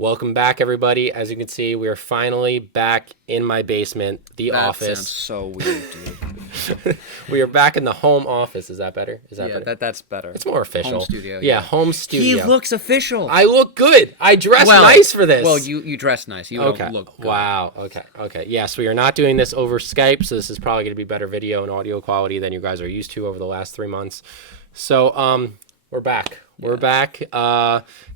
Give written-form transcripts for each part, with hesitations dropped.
Welcome back, everybody. As you can see, we are finally back in my basement, the office. That sounds so weird, dude. We are back in the home office. Is that better? Is that better? That's better. It's more official. Home studio. Yeah, home studio. He looks official. I look good. I dress nice for this. Well, you dress nice. You don't look good. Wow. Okay. Yes, we are not doing this over Skype, so this is probably going to be better video and audio quality than you guys are used to over the last 3 months. So, we're back. We're back.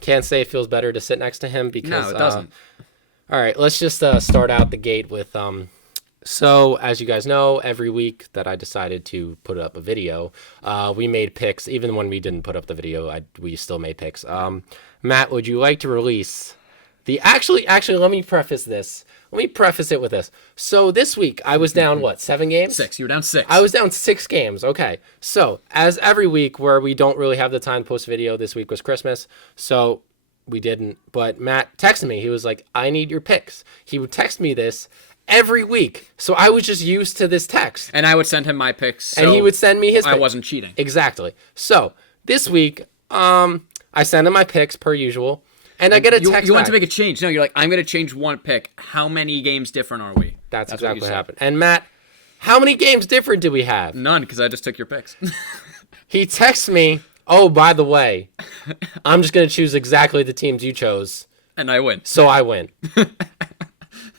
Can't say it feels better to sit next to him because... No, it doesn't. All right, let's just start out the gate with... So, as you guys know, every week that I decided to put up a video, we made picks. Even when we didn't put up the video, we still made picks. Matt, would you like to release the... Actually, let me preface this. Let me preface it with this. So this week, I was down, 7 games? 6. You were down 6. I was down 6 games. Okay. So, as every week where we don't really have the time to post a video, this week was Christmas, so we didn't. But Matt texted me. He was like, I need your picks. He would text me this every week. So I was just used to this text. And I would send him my picks. So and he would send me his picks. I wasn't cheating. Exactly. So, this week, I sent him my picks per usual. And I get a text You want to make a change. No, you're like, I'm going to change one pick. How many games different are we? That's exactly what happened. And Matt, how many games different do we have? None, because I just took your picks. He texts me, oh, by the way, I'm just going to choose exactly the teams you chose. And I win. So I win.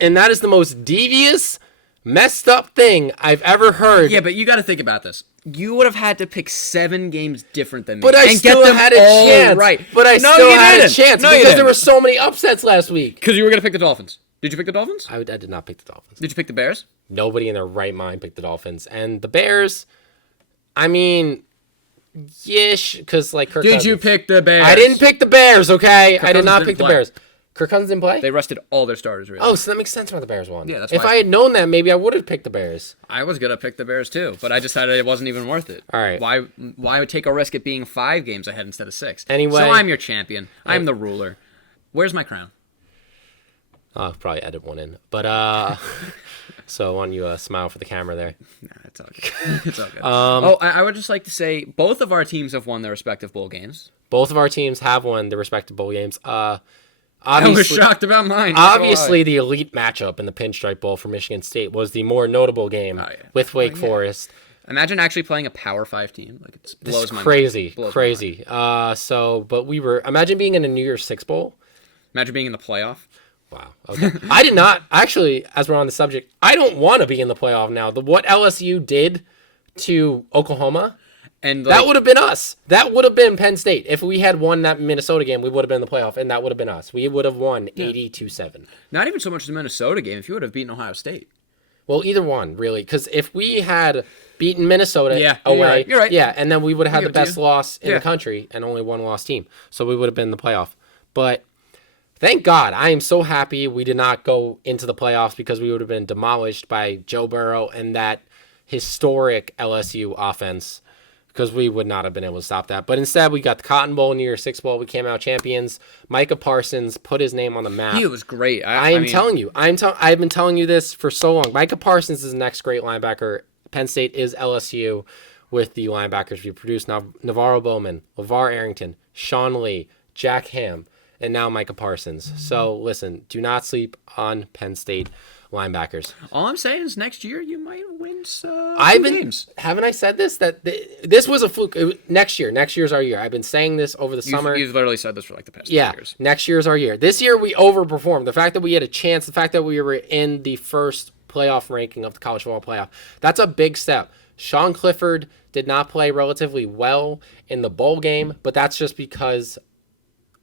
And that is the most devious, messed up thing I've ever heard. Yeah, but you got to think about this. You would have had to pick 7 games different than me. But I and still get them had a all chance. Right. But I still had a chance because there were so many upsets last week. Because you were going to pick the Dolphins. Did you pick the Dolphins? I did not pick the Dolphins. Did you pick the Bears? Nobody in their right mind picked the Dolphins. And the Bears, I mean, yish, because Kirk Cousins. Did you pick the Bears? I didn't pick the Bears, okay? I did not Cousins pick the didn't play. Bears. Kirk Cousins didn't play? They rested all their starters, really. Oh, so that makes sense why the Bears won. Yeah, that's If why. I had known that, maybe I would have picked the Bears. I was going to pick the Bears, too, but I decided it wasn't even worth it. All right. Why would take a risk at being 5 games ahead instead of 6? Anyway. So I'm your champion. I'm the ruler. Where's my crown? I'll probably edit one in. But, so I want you to smile for the camera there. Nah, it's all good. It's all good. I would just like to say both of our teams have won their respective bowl games. Both of our teams have won their respective bowl games. I was shocked about mine. Obviously, the elite matchup in the Pinstripe Bowl for Michigan State was the more notable game with Wake Forest. Imagine actually playing a Power 5 team. It blows my mind. Crazy. But we were... Imagine being in a New Year's Six Bowl. Imagine being in the playoff. Wow. Okay. I did not... Actually, as we're on the subject, I don't want to be in the playoff now. What LSU did to Oklahoma... And that would have been us. That would have been Penn State. If we had won that Minnesota game, we would have been in the playoff, and that would have been us. We would have won 80-7. Not even so much the Minnesota game. If you would have beaten Ohio State. Well, either one, really. Because if we had beaten Minnesota away, you're right. Yeah, and then we would have had the best loss in the country and only one loss team. So we would have been in the playoff. But thank God, I am so happy we did not go into the playoffs because we would have been demolished by Joe Burrow and that historic LSU offense. Because we would not have been able to stop that. But instead, we got the Cotton Bowl, New Year's Six Bowl. We came out champions. Micah Parsons put his name on the map. He was great. I mean, telling you. I've been telling you this for so long. Micah Parsons is the next great linebacker. Penn State is LSU with the linebackers we produced. Now, Navarro Bowman, LeVar Arrington, Sean Lee, Jack Ham, and now Micah Parsons. So, listen, do not sleep on Penn State linebackers. All I'm saying is next year you might win some games. Haven't I said this? That this was a fluke. Next year's our year. I've been saying this over the summer. You've literally said this for the past 2 years. Next year's our year. This year we overperformed. The fact that we had a chance, the fact that we were in the first playoff ranking of the college football playoff, that's a big step. Sean Clifford did not play relatively well in the bowl game, but that's just because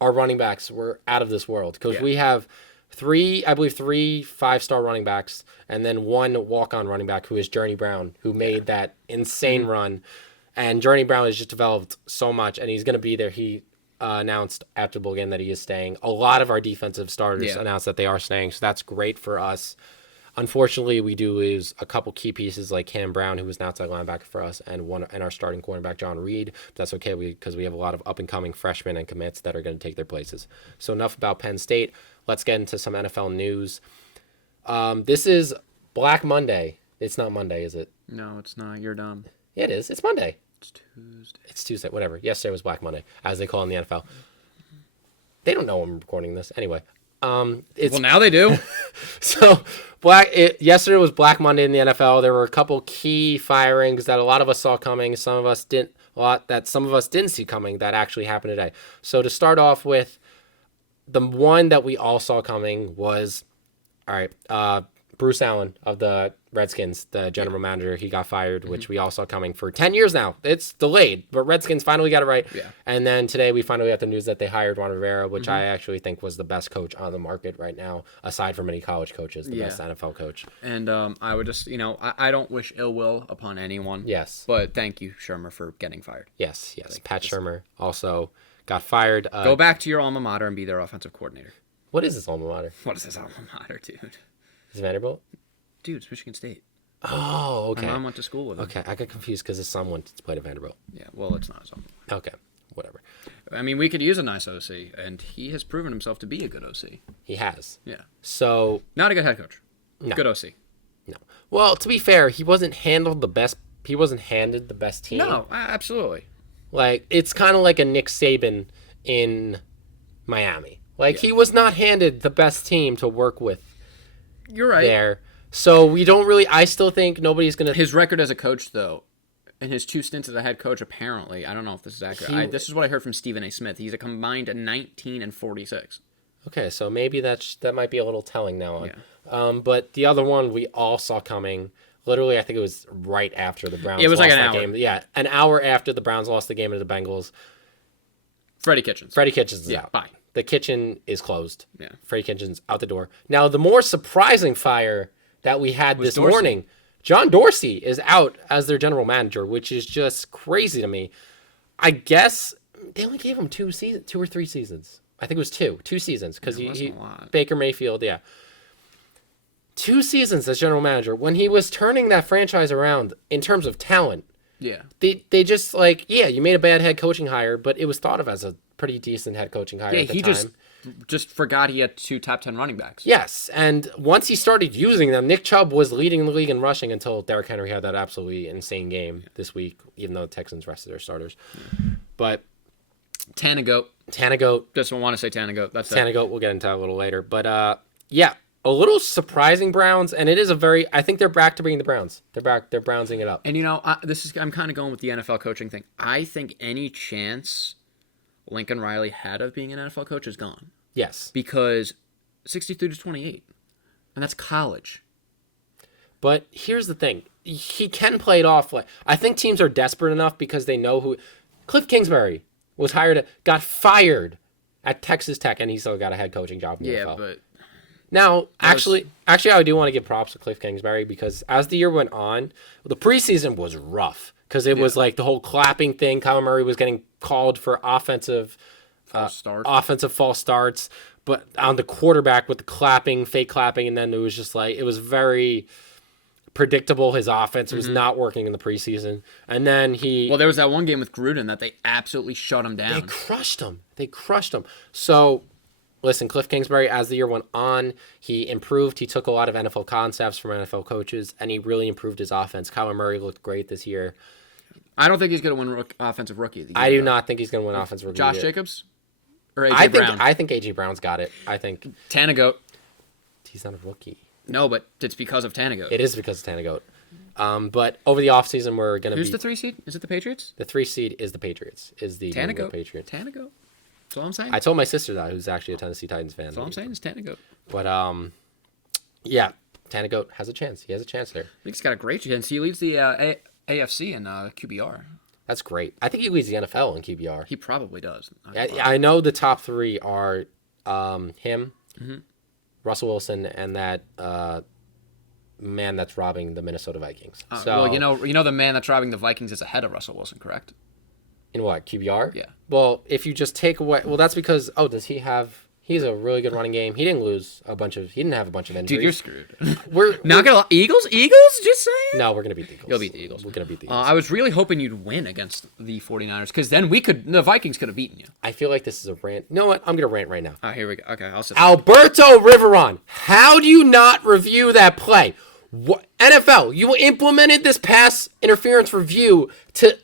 our running backs were out of this world. Because we have three 5-star running backs, and then one walk-on running back who is Journey Brown, who made that insane run. And Journey Brown has just developed so much, and he's going to be there. He announced after the bowl game that he is staying. A lot of our defensive starters announced that they are staying, so that's great for us. Unfortunately, we do lose a couple key pieces like Cam Brown, who was an outside linebacker for us, and our starting cornerback, John Reed. That's okay because we have a lot of up-and-coming freshmen and commits that are going to take their places. So enough about Penn State. Let's get into some NFL news. This is Black Monday. It's not Monday, is it? No, it's not. You're dumb. Yeah, it is. It's Monday. It's Tuesday. It's Tuesday. Whatever. Yesterday was Black Monday, as they call it in the NFL. They don't know I'm recording this. Anyway, Now they do. So yesterday was Black Monday in the NFL. There were a couple key firings that a lot of us saw coming. Some of us didn't see coming that actually happened today. So to start off with, the one that we all saw coming was, Bruce Allen of the Redskins, the general manager. He got fired, which we all saw coming for 10 years now. It's delayed, but Redskins finally got it right. Yeah. And then today we finally got the news that they hired Ron Rivera, which I actually think was the best coach on the market right now, aside from any college coaches, the best NFL coach. And I would just, I don't wish ill will upon anyone. Yes. But thank you, Shermer, for getting fired. Yes. Pat Shermer also got fired. Go back to your alma mater and be their offensive coordinator. What is this alma mater? What is this alma mater, dude? Is it Vanderbilt? Dude, it's Michigan State. Oh, okay. My mom went to school with him. Okay, I got confused because his son went to play at Vanderbilt. Yeah, well, it's not his alma mater. Okay, whatever. I mean, we could use a nice OC, and he has proven himself to be a good OC. He has. Yeah. So. Not a good head coach. No. Good OC. No. Well, to be fair, he wasn't handed the best team. No, absolutely. Like, it's kind of like a Nick Saban in Miami. Like, he was not handed the best team to work with. You're right. There. So we don't really, I still think nobody's going to. His record as a coach, though, and his 2 stints as a head coach, apparently, I don't know if this is accurate. This is what I heard from Stephen A. Smith. He's a combined 19-46. Okay, so maybe that might be a little telling now on. Yeah. But the other one we all saw coming. Literally, I think it was right after the Browns. It was lost like an that hour. Game. Yeah, an hour after the Browns lost the game to the Bengals. Freddie Kitchens is out. Bye. The kitchen is closed. Yeah. Freddie Kitchens out the door. Now, the more surprising fire that we had this morning, John Dorsey is out as their general manager, which is just crazy to me. I guess they only gave him 2 or 3 seasons. I think it was 2 seasons because he Baker Mayfield, 2 seasons as general manager when he was turning that franchise around in terms of talent. Yeah. They just you made a bad head coaching hire, but it was thought of as a pretty decent head coaching hire at the time. Just forgot he had 2 top 10 running backs. Yes, and once he started using them, Nick Chubb was leading the league in rushing until Derrick Henry had that absolutely insane game this week, even though the Texans rested their starters. But Tannegoat. Just want to say Tannegoat. That's Tannegoat. We'll get into that a little later. But a little surprising Browns, and it is I think they're back to being the Browns. They're back. They're Brownsing it up. And I'm kind of going with the NFL coaching thing. I think any chance Lincoln Riley had of being an NFL coach is gone. Yes. Because 63-28, and that's college. But here's the thing. He can play it off. I think teams are desperate enough because they know who. Cliff Kingsbury got fired at Texas Tech, and he still got a head coaching job in the NFL. But now, actually, I do want to give props to Cliff Kingsbury because as the year went on, the preseason was rough because it was like the whole clapping thing. Kyler Murray was getting called for offensive false starts, but on the quarterback with the clapping, fake clapping, and then it was just it was very predictable. His offense was not working in the preseason, and then there was that one game with Gruden that they absolutely shut him down. They crushed him. So. Listen, Cliff Kingsbury, as the year went on, he improved. He took a lot of NFL concepts from NFL coaches, and he really improved his offense. Kyler Murray looked great this year. I don't think he's going to win Offensive Rookie of the Year. I do not think he's going to win Offensive Rookie Josh of the Year. Jacobs? Or A.J. Brown? I think A.J. Brown's got it. I think. Tannegoat. He's not a rookie. No, but it's because of Tannegoat. It is because of Tannegoat. But over the offseason, we're going to Who's the 3 seed? Is it the Patriots? The 3 seed is the Patriots. Is the Tannegoat. Patriots. Tannegoat. That's all I'm saying. I told my sister that, who's actually a Tennessee Titans fan. That's all I'm saying is Tannegoat. But, Tannegoat has a chance. He has a chance there. I think he's got a great chance. He leads the AFC in QBR. That's great. I think he leads the NFL in QBR. He probably does. I know the top 3 are him, Russell Wilson, and that man that's robbing the Minnesota Vikings. Well, you know the man that's robbing the Vikings is ahead of Russell Wilson, correct? In what, QBR? Yeah. Well, if you just take away... Well, that's because... does he have... He's a really good running game. He didn't he didn't have a bunch of injuries. Dude, you're screwed. We're not going to... Eagles? Just saying? No, we're going to beat the Eagles. You'll beat the Eagles. We're going to beat the Eagles. I was really hoping you'd win against the 49ers, because then the Vikings could have beaten you. I feel like this is a rant. You know what? I'm going to rant right now. Here we go. Okay, I'll sit Alberto Riveron. How do you not review that play? What, NFL, you implemented this pass interference review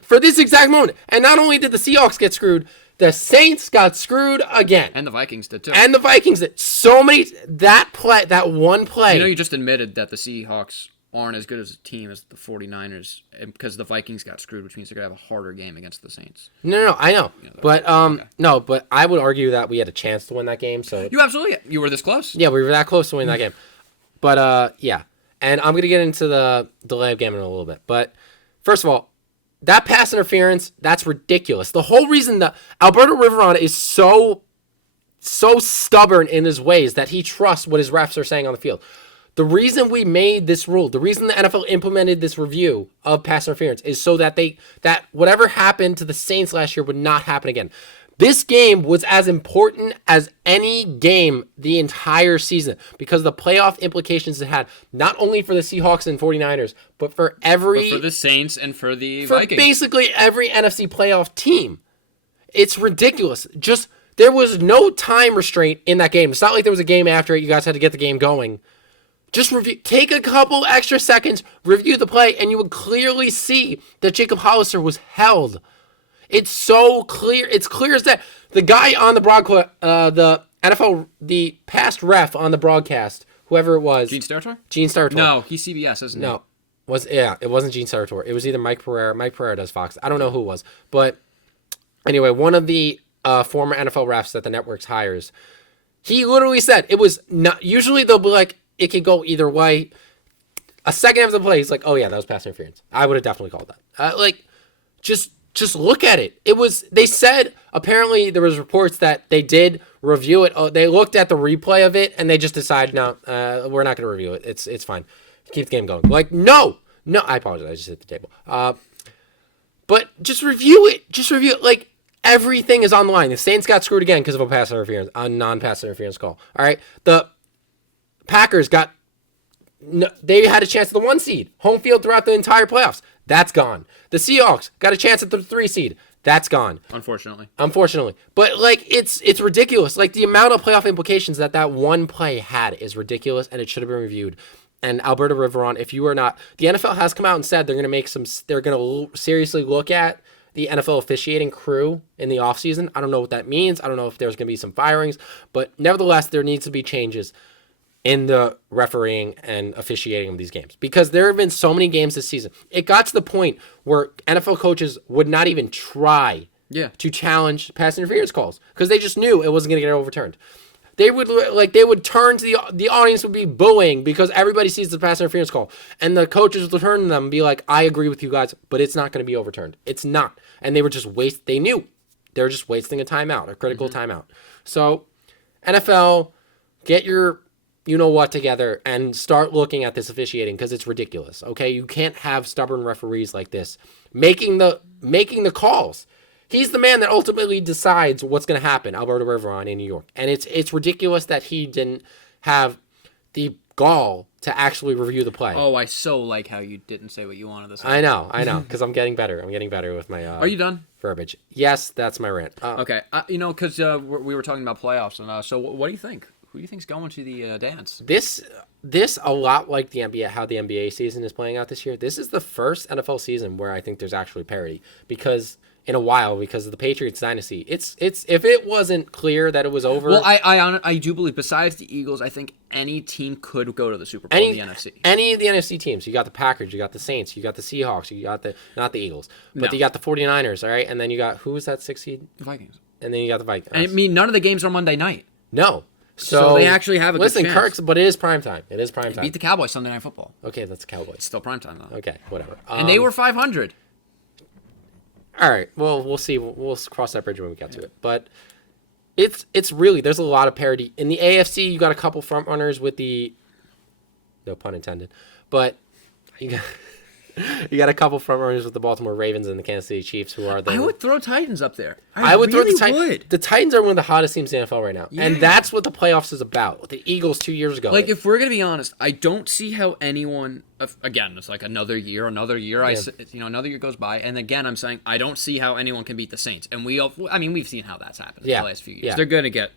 for this exact moment. And not only did the Seahawks get screwed, The Saints got screwed again. And the Vikings did too. And the Vikings did. So many, that one play. You just admitted that the Seahawks aren't as good as a team as the 49ers because the Vikings got screwed, which means they're going to have a harder game against the Saints. No, I know. But, okay. No, but I would argue that we had a chance to win that game. So You were this close. Yeah, we were that close to winning that game. But, yeah. And I'm going to get into the delay of game in a little bit. But, first of all, that pass interference, that's ridiculous. The whole reason that Alberto Riveron is so stubborn in his ways that he trusts what his refs are saying on the field. The reason we made this rule, the reason the NFL implemented this review of pass interference is so that that whatever happened to the Saints last year would not happen again. This game was as important as any game the entire season because the playoff implications it had, not only for the Seahawks and 49ers, but for the Saints and for the Vikings. Basically every NFC playoff team. It's ridiculous. There was no time restraint in that game. It's not like there was a game after it. You guys had to get the game going. Just take a couple extra seconds, review the play, and you would clearly see that Jacob Hollister was held. It's so clear. It's clear as that. The guy on the broadcast, the NFL, the past ref on the broadcast, whoever it was. Gene Steratore? Gene Steratore. No, he's CBS, isn't he? No. It wasn't Gene Steratore. It was either Mike Pereira. Mike Pereira does Fox. I don't know who it was. But anyway, one of the former NFL refs that the networks hires, he literally said it was not. Usually they'll be like, it could go either way. A second after the play, he's like, oh yeah, that was pass interference. I would have definitely called that. Just look at it. They said, apparently there was reports that they did review it. Oh, they looked at the replay of it and they just decided, no, we're not going to review it. It's fine. Keep the game going. Like, no, I apologize. I just hit the table. But just review it. Like, everything is on the line. The Saints got screwed again because of a non-pass interference call. All right. The Packers they had a chance at the 1 seed. Home field throughout the entire playoffs. That's gone. The Seahawks got a chance at the 3 seed. That's gone. Unfortunately. But, like, it's ridiculous. Like, the amount of playoff implications that one play had is ridiculous, and it should have been reviewed. And Alberto Riveron, if you are not... The NFL has come out and said they're going to seriously look at the NFL officiating crew in the offseason. I don't know what that means. I don't know if there's going to be some firings. But nevertheless, there needs to be changes in the refereeing and officiating of these games. Because there have been so many games this season. It got to the point where NFL coaches would not even try to challenge pass interference calls. Because they just knew it wasn't going to get overturned. They would turn to the audience would be booing because everybody sees the pass interference call. And the coaches would turn to them and be like, I agree with you guys, but it's not going to be overturned. It's not. And they were just they knew. They were just wasting a timeout, a critical timeout. So, NFL, get your you-know-what together and start looking at this officiating because it's ridiculous, okay? You can't have stubborn referees like this making the calls. He's the man that ultimately decides what's going to happen, Alberto Riveron in New York. And it's ridiculous that he didn't have the gall to actually review the play. Oh, I so like how you didn't say what you wanted to say. I know, because I'm getting better. I'm getting better with my... Are you done? Verbiage. Yes, that's my rant. Okay, because we were talking about playoffs, and so what do you think? Who do you think's going to the dance? This a lot like the NBA, how the NBA season is playing out this year. This is the first NFL season where I think there's actually parity because of the Patriots dynasty. It's if it wasn't clear that it was over. Well, I do believe besides the Eagles, I think any team could go to the Super Bowl in the NFC. Any of the NFC teams. You got the Packers, you got the Saints, you got the Seahawks, you got not the Eagles, but you got the 49ers, all right? And then you got who was that 6 seed? The Vikings. And then you got the Vikings. I mean, none of the games are Monday night. No. So they actually have a good chance. Kirk's, but it is prime time. Beat the Cowboys Sunday Night Football. Okay, that's the Cowboys. It's still prime time though. Okay, whatever. And they were 500. All right. Well, we'll see. We'll cross that bridge when we get to it. But it's really there's a lot of parity in the AFC. You got a couple front runners with the no pun intended, but you got a couple front runners with the Baltimore Ravens and the Kansas City Chiefs, who are the... I would throw Titans up there. I would really throw the Titans. The Titans are one of the hottest teams in the NFL right now. Yeah. And that's what the playoffs is about. The Eagles 2 years ago. Like, if we're going to be honest, I don't see how anyone... Again, it's like another year. Yeah. Another year goes by. And again, I'm saying I don't see how anyone can beat the Saints. And we've seen how that's happened in the last few years. Yeah. They're going to get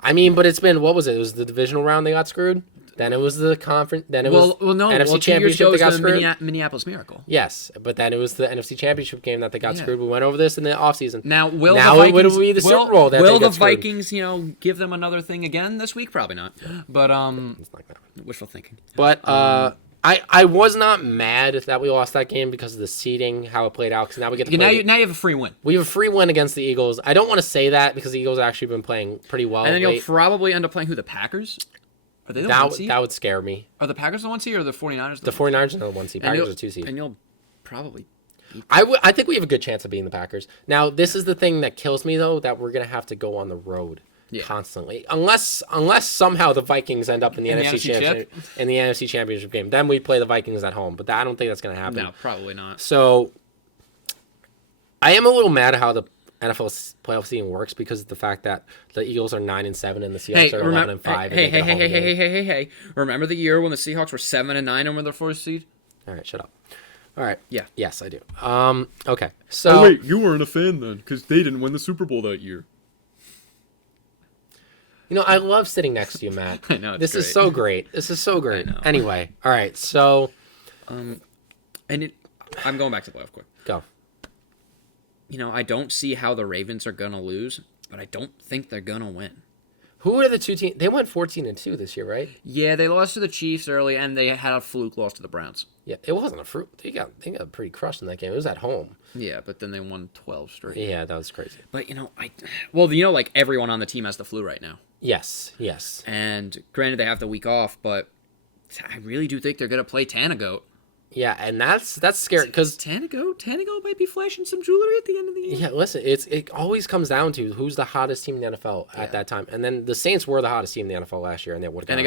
I mean, but it's been, what was it? It was the divisional round they got screwed. Then it was the conference. Then it was NFC Championship they got screwed. Minneapolis Miracle. Yes, but then it was the NFC Championship game that they got screwed. We went over this in the offseason. Now, will the Super Bowl that will the Vikings, give them another thing again this week? Probably not. But it's not gonna happen. Wishful thinking. But I was not mad that we lost that game because of the seeding, how it played out. Because now we get to play. Now you have a free win. We have a free win against the Eagles. I don't want to say that because the Eagles have actually been playing pretty well. And then you'll probably end up playing who? The Packers? Are they the 1 seed? That would scare me. Are the Packers the 1 seed or the 49ers? The 49ers are the 1 seed. Packers are 2 seed. And you'll probably beat them. I think we have a good chance of beating the Packers. Now, this is the thing that kills me, though, that we're going to have to go on the road constantly. Unless somehow the Vikings end up in the NFC Championship game. Then we play the Vikings at home. But I don't think that's going to happen. No, probably not. So, I am a little mad at how the NFL playoff season works because of the fact that the Eagles are 9-7 and the Seahawks are 11-5. Hey! Remember the year when the Seahawks were 7-9 and were the 4th seed? All right, shut up. All right. Yeah. Yes, I do. Okay. So. Oh wait, you weren't a fan then, because they didn't win the Super Bowl that year. I love sitting next to you, Matt. I know. This is so great. I know. Anyway, all right. So. I'm going back to the playoff quick. Go. I don't see how the Ravens are going to lose, but I don't think they're going to win. Who are the two teams? They went 14-2 this year, right? Yeah, they lost to the Chiefs early, and they had a fluke loss to the Browns. Yeah, it wasn't a fruit. They got pretty crushed in that game. It was at home. Yeah, but then they won 12 straight. Yeah, that was crazy. But, like everyone on the team has the flu right now. Yes. And granted, they have the week off, but I really do think they're going to play Tannegoat. Yeah, and that's scary because Tannegoat might be flashing some jewelry at the end of the game. Yeah, listen, it always comes down to who's the hottest team in the NFL at that time, and then the Saints were the hottest team in the NFL last year, and they would have. And they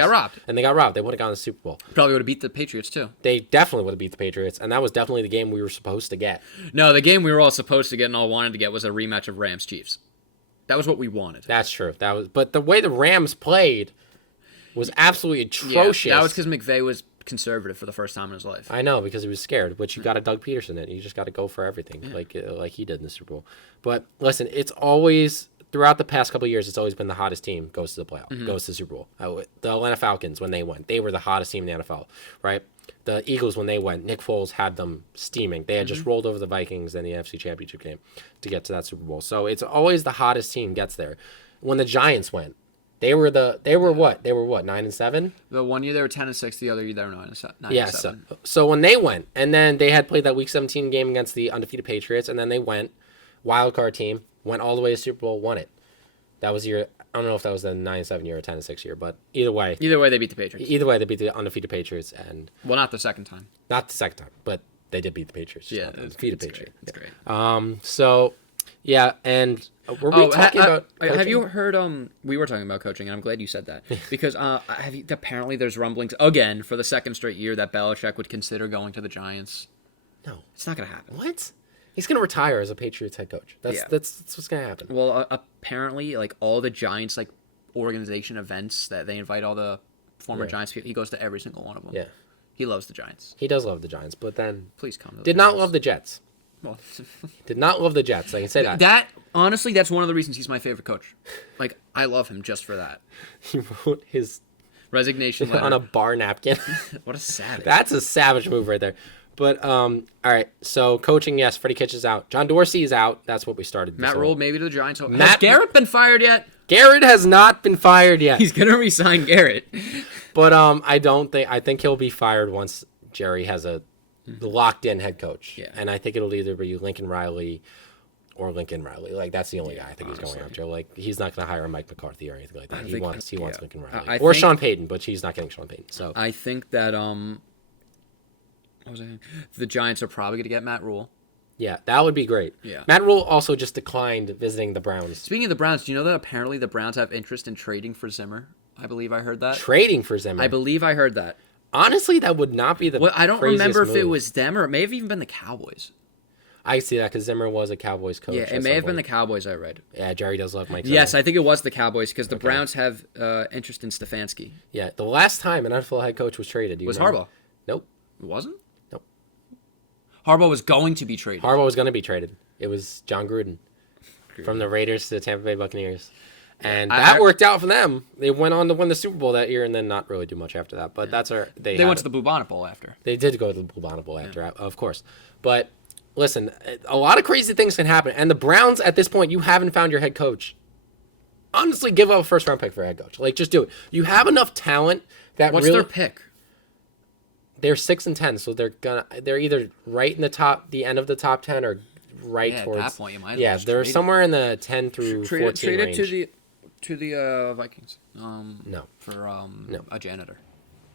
got robbed. They would have gone to the Super Bowl. Probably would have beat the Patriots too. They definitely would have beat the Patriots, and that was definitely the game we were supposed to get. No, the game we were all supposed to get and all wanted to get was a rematch of Rams Chiefs. That was what we wanted. That's true. But the way the Rams played was absolutely atrocious. Yeah, that was because McVay was conservative for the first time in his life. I know, because he was scared, but you got a Doug Peterson in. You just got to go for everything, like he did in the Super Bowl. But listen, it's always throughout the past couple of years, it's always been the hottest team goes to the playoff, goes to the Super Bowl. The Atlanta Falcons when they went, they were the hottest team in the NFL, right? The Eagles when they went, Nick Foles had them steaming. They had just rolled over the Vikings in the NFC Championship game to get to that Super Bowl. So it's always the hottest team gets there. When the Giants went, They were what? 9-7? The one year they were 10-6, the other year they were 9-7. Yeah, so when they went, and then they had played that Week 17 game against the undefeated Patriots, and then they went, wild card team, went all the way to Super Bowl, won it. That was I don't know if that was the 9-7 year or 10-6 year, but either way. Either way, they beat the Patriots. Either way, they beat the undefeated Patriots. Well, not the second time. Not the second time, but they did beat the Patriots. Yeah, undefeated Patriots. That's great. So, yeah, and were we talking about coaching? Have you heard, we were talking about coaching, and I'm glad you said that, because apparently there's rumblings, again, for the second straight year, that Belichick would consider going to the Giants. No. It's not going to happen. What? He's going to retire as a Patriots head coach. That's what's going to happen. Well, apparently, like, all the Giants, like, organization events that they invite all the former Giants people, he goes to every single one of them. Yeah. He loves the Giants. He does love the Giants, but then... Please come to the Did Giants. not love the Jets. Well, did not love the Jets. I can say that. Honestly, that's one of the reasons he's my favorite coach. Like, I love him just for that. He wrote his resignation letter on a bar napkin. What a savage. That's a savage move right there. But all right. So coaching, yes. Freddie Kitchens is out. John Dorsey is out. That's what we started. Matt Rule maybe to the Giants. Has Garrett been fired yet? Garrett has not been fired yet. He's gonna resign Garrett. But I think he'll be fired once Jerry has a locked-in head coach. Yeah. And I think it'll either be Lincoln Riley or Lincoln Riley. Like, that's the only guy I think he's going after. Like, he's not going to hire Mike McCarthy or anything like that. He wants Lincoln Riley. Or Sean Payton, but he's not getting Sean Payton. So I think that the Giants are probably going to get Matt Rule. Yeah, that would be great. Yeah. Matt Rule also just declined visiting the Browns. Speaking of the Browns, do you know that apparently the Browns have interest in trading for Zimmer? I believe I heard that. Trading for Zimmer? I believe I heard that. Honestly, that would not be the I don't remember move. if it was them or it may have even been the Cowboys. I see that because Zimmer was a Cowboys coach. Yeah, it may have been the Cowboys, I read. Yeah, Jerry does love Mike. Yes, I think it was the Cowboys because the Browns have interest in Stefanski. Yeah, the last time an NFL head coach was traded. Was Harbaugh? Nope. It wasn't? Nope. Harbaugh was going to be traded. Harbaugh was going to be traded. It was John Gruden from the Raiders to the Tampa Bay Buccaneers. And that worked out for them. They went on to win the Super Bowl that year and then not really do much after that. But they went to the Bluebonnet Bowl after. They did go to the Bluebonnet Bowl after, of course. But listen, a lot of crazy things can happen. And the Browns, at this point, you haven't found your head coach. Honestly, give up a first-round pick for a head coach. Like, just do it. You have enough talent that What's their pick? They're 6-10, so they're either right in the end of the top 10 or right towards. At that point, you might. They're somewhere in the 10 through 14 range. Trade it to the Vikings. No. For a janitor.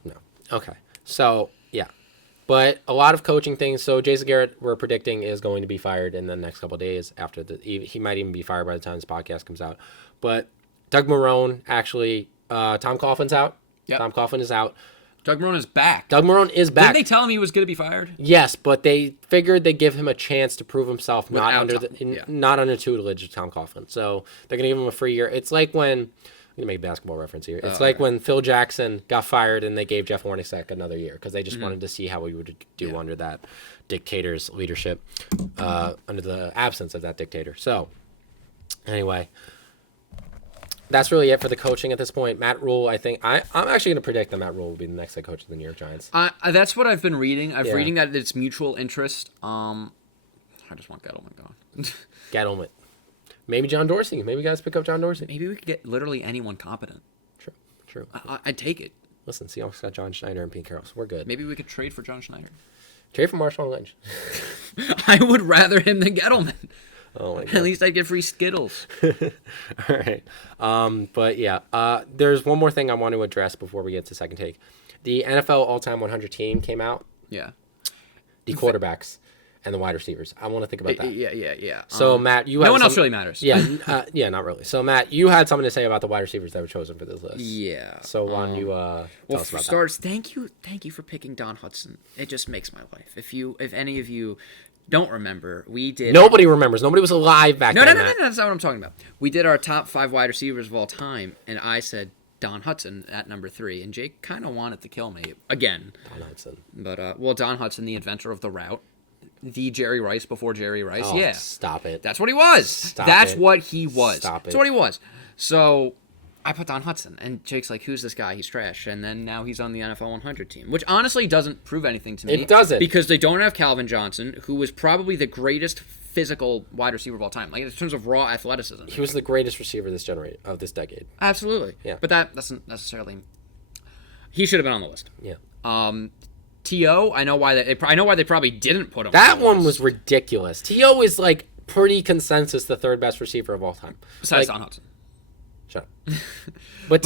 No. Okay. So yeah, but a lot of coaching things. So Jason Garrett, we're predicting, is going to be fired in the next couple of days. After he might even be fired by the time this podcast comes out. But Doug Marrone, actually, Tom Coughlin's out. Yep. Tom Coughlin is out. Doug Marrone is back. Didn't they tell him he was going to be fired? Yes, but they figured they'd give him a chance to prove himself not under tutelage of Tom Coughlin. So they're going to give him a free year. It's like when, I'm going to make a basketball reference here. It's when Phil Jackson got fired and they gave Jeff Hornacek another year because they just wanted to see how he would do under that dictator's leadership, under the absence of that dictator. So anyway, that's really it for the coaching at this point. Matt Rule, I think I'm actually going to predict that Matt Rule will be the next head coach of the New York Giants. That's what I've been reading. I'm reading that it's mutual interest. I just want Gettleman gone. Gettleman. Maybe John Dorsey. Maybe you guys pick up John Dorsey. Maybe we could get literally anyone competent. True. I'd take it. Listen, Seahawks got John Schneider and Pete Carroll. So we're good. Maybe we could trade for John Schneider. Trade for Marshawn Lynch. I would rather him than Gettleman. Oh my God. At least I'd get free Skittles. All right. But yeah, there's one more thing I want to address before we get to second take. The NFL All-Time 100 team came out. Yeah. The quarterbacks and the wide receivers. I want to think about that. Yeah. So Matt, no one else really matters. Yeah, not really. So Matt, you had something to say about the wide receivers that were chosen for this list. Yeah. So why don't you tell us about starters, thank you for picking Don Hudson. It just makes my life. If any of you don't remember, we did. Nobody remembers. Nobody was alive back then. No, that's not what I'm talking about. We did our top 5 wide receivers of all time, and I said Don Hudson at number 3, and Jake kind of wanted to kill me again. Don Hudson. But Don Hudson, the inventor of the route, the Jerry Rice before Jerry Rice. Oh, yeah, stop it. That's what he was. That's what he was. Stop it. That's what he was. So I put Don Hudson, and Jake's like, who's this guy? He's trash. And then now he's on the NFL 100 team, which honestly doesn't prove anything to me. It doesn't. Because they don't have Calvin Johnson, who was probably the greatest physical wide receiver of all time, like in terms of raw athleticism. He was the greatest receiver of this decade. Absolutely. Yeah. But that doesn't necessarily. He should have been on the list. Yeah. T.O., I know why they probably didn't put him that on the one list. was ridiculous. T.O. is like pretty consensus the third best receiver of all time. Besides Don Hudson. Shut up. But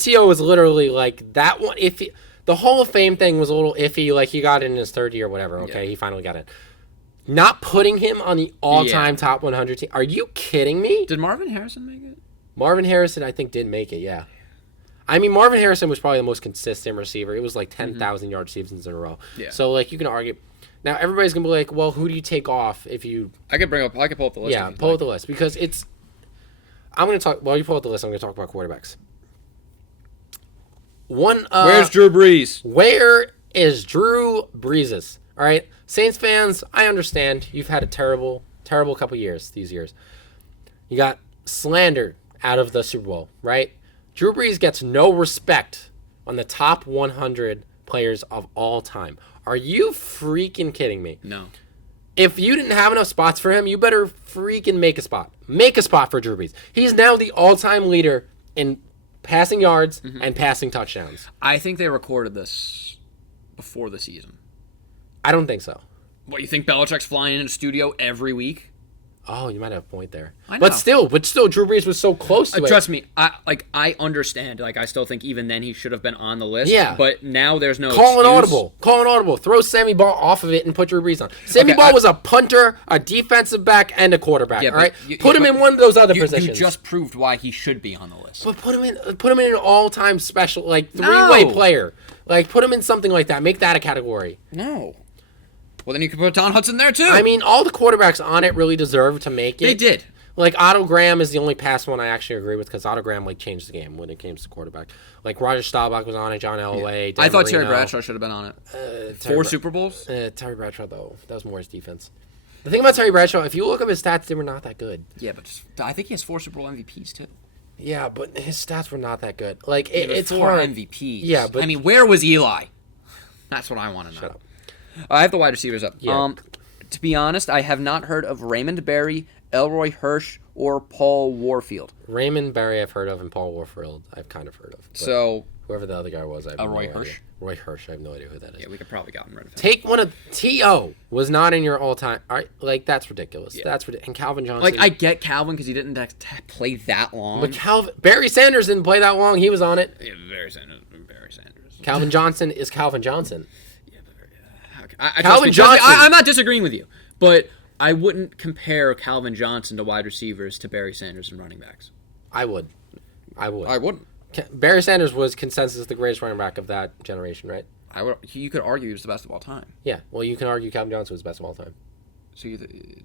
T.O. was literally like that one. The Hall of Fame thing was a little iffy. Like he got in his third year, whatever. Okay, he finally got in. Not putting him on the all-time top 100 team. Are you kidding me? Did Marvin Harrison make it? Marvin Harrison, I think, did make it. Yeah. I mean, Marvin Harrison was probably the most consistent receiver. It was like 10,000 yard seasons in a row. Yeah. So like you can argue. Now everybody's gonna be like, well, who do you take off if you? I could pull up the list. Yeah, pull up the list because it's. I'm gonna talk. While you pull up the list, I'm gonna talk about quarterbacks. Where's Drew Brees? Where is Drew Brees? All right, Saints fans, I understand you've had a terrible couple years. These years, you got slandered out of the Super Bowl, right? Drew Brees gets no respect on the top 100 players of all time. Are you freaking kidding me? No. If you didn't have enough spots for him, you better freaking make a spot. Make a spot for Drew Brees. He's now the all-time leader in passing yards and passing touchdowns. I think they recorded this before the season. I don't think so. What, you think Belichick's flying in a studio every week? Oh, you might have a point there. I know. But still, Drew Brees was so close to it. Trust me, I understand. Like, I still think even then he should have been on the list. Yeah. But now there's no Call excuse. an audible. Throw Sammy Ball off of it and put Drew Brees on. Sammy Ball was a punter, a defensive back, and a quarterback. Yeah, all right, put him in one of those other positions. You just proved why he should be on the list. But put him in an all-time special, like three-way player. Like put him in something like that. Make that a category. No. Well, then you could put Don Hudson there, too. I mean, all the quarterbacks on it really deserve to make it. They did. Like, Otto Graham is the only past one I actually agree with because Otto Graham, like, changed the game when it came to quarterback. Like, Roger Staubach was on it, John Elway, Dan I thought Terry Marino. Bradshaw should have been on it. 4 Super Bowls? Terry Bradshaw, though. That was more his defense. The thing about Terry Bradshaw, if you look up his stats, they were not that good. Yeah, but I think he has 4 Super Bowl MVPs, too. Yeah, but his stats were not that good. Like, it's 4 hard. MVPs. Yeah, but... I mean, where was Eli? That's what I want to know. Shut up. I have the wide receivers up. Yeah. To be honest, I have not heard of Raymond Berry, Elroy Hirsch, or Paul Warfield. Raymond Berry I've heard of, and Paul Warfield I've kind of heard of. So... Whoever the other guy was, I have Roy no Hirsch? idea. Roy Hirsch, I have no idea who that is. Yeah, we could probably gotten rid of him. Take one of... T.O. was not in your all-time... All right, like, that's ridiculous. Yeah. That's ridiculous. And Calvin Johnson... Like, I get Calvin because he didn't play that long. But Barry Sanders didn't play that long. He was on it. Yeah, Barry Sanders. Calvin Johnson is Calvin Johnson. Yeah, but Calvin Johnson. I'm not disagreeing with you, but I wouldn't compare Calvin Johnson to wide receivers to Barry Sanders and running backs. I would. I wouldn't. Barry Sanders was consensus the greatest running back of that generation, right? You could argue he was the best of all time. Yeah. Well, you can argue Calvin Johnson was the best of all time. So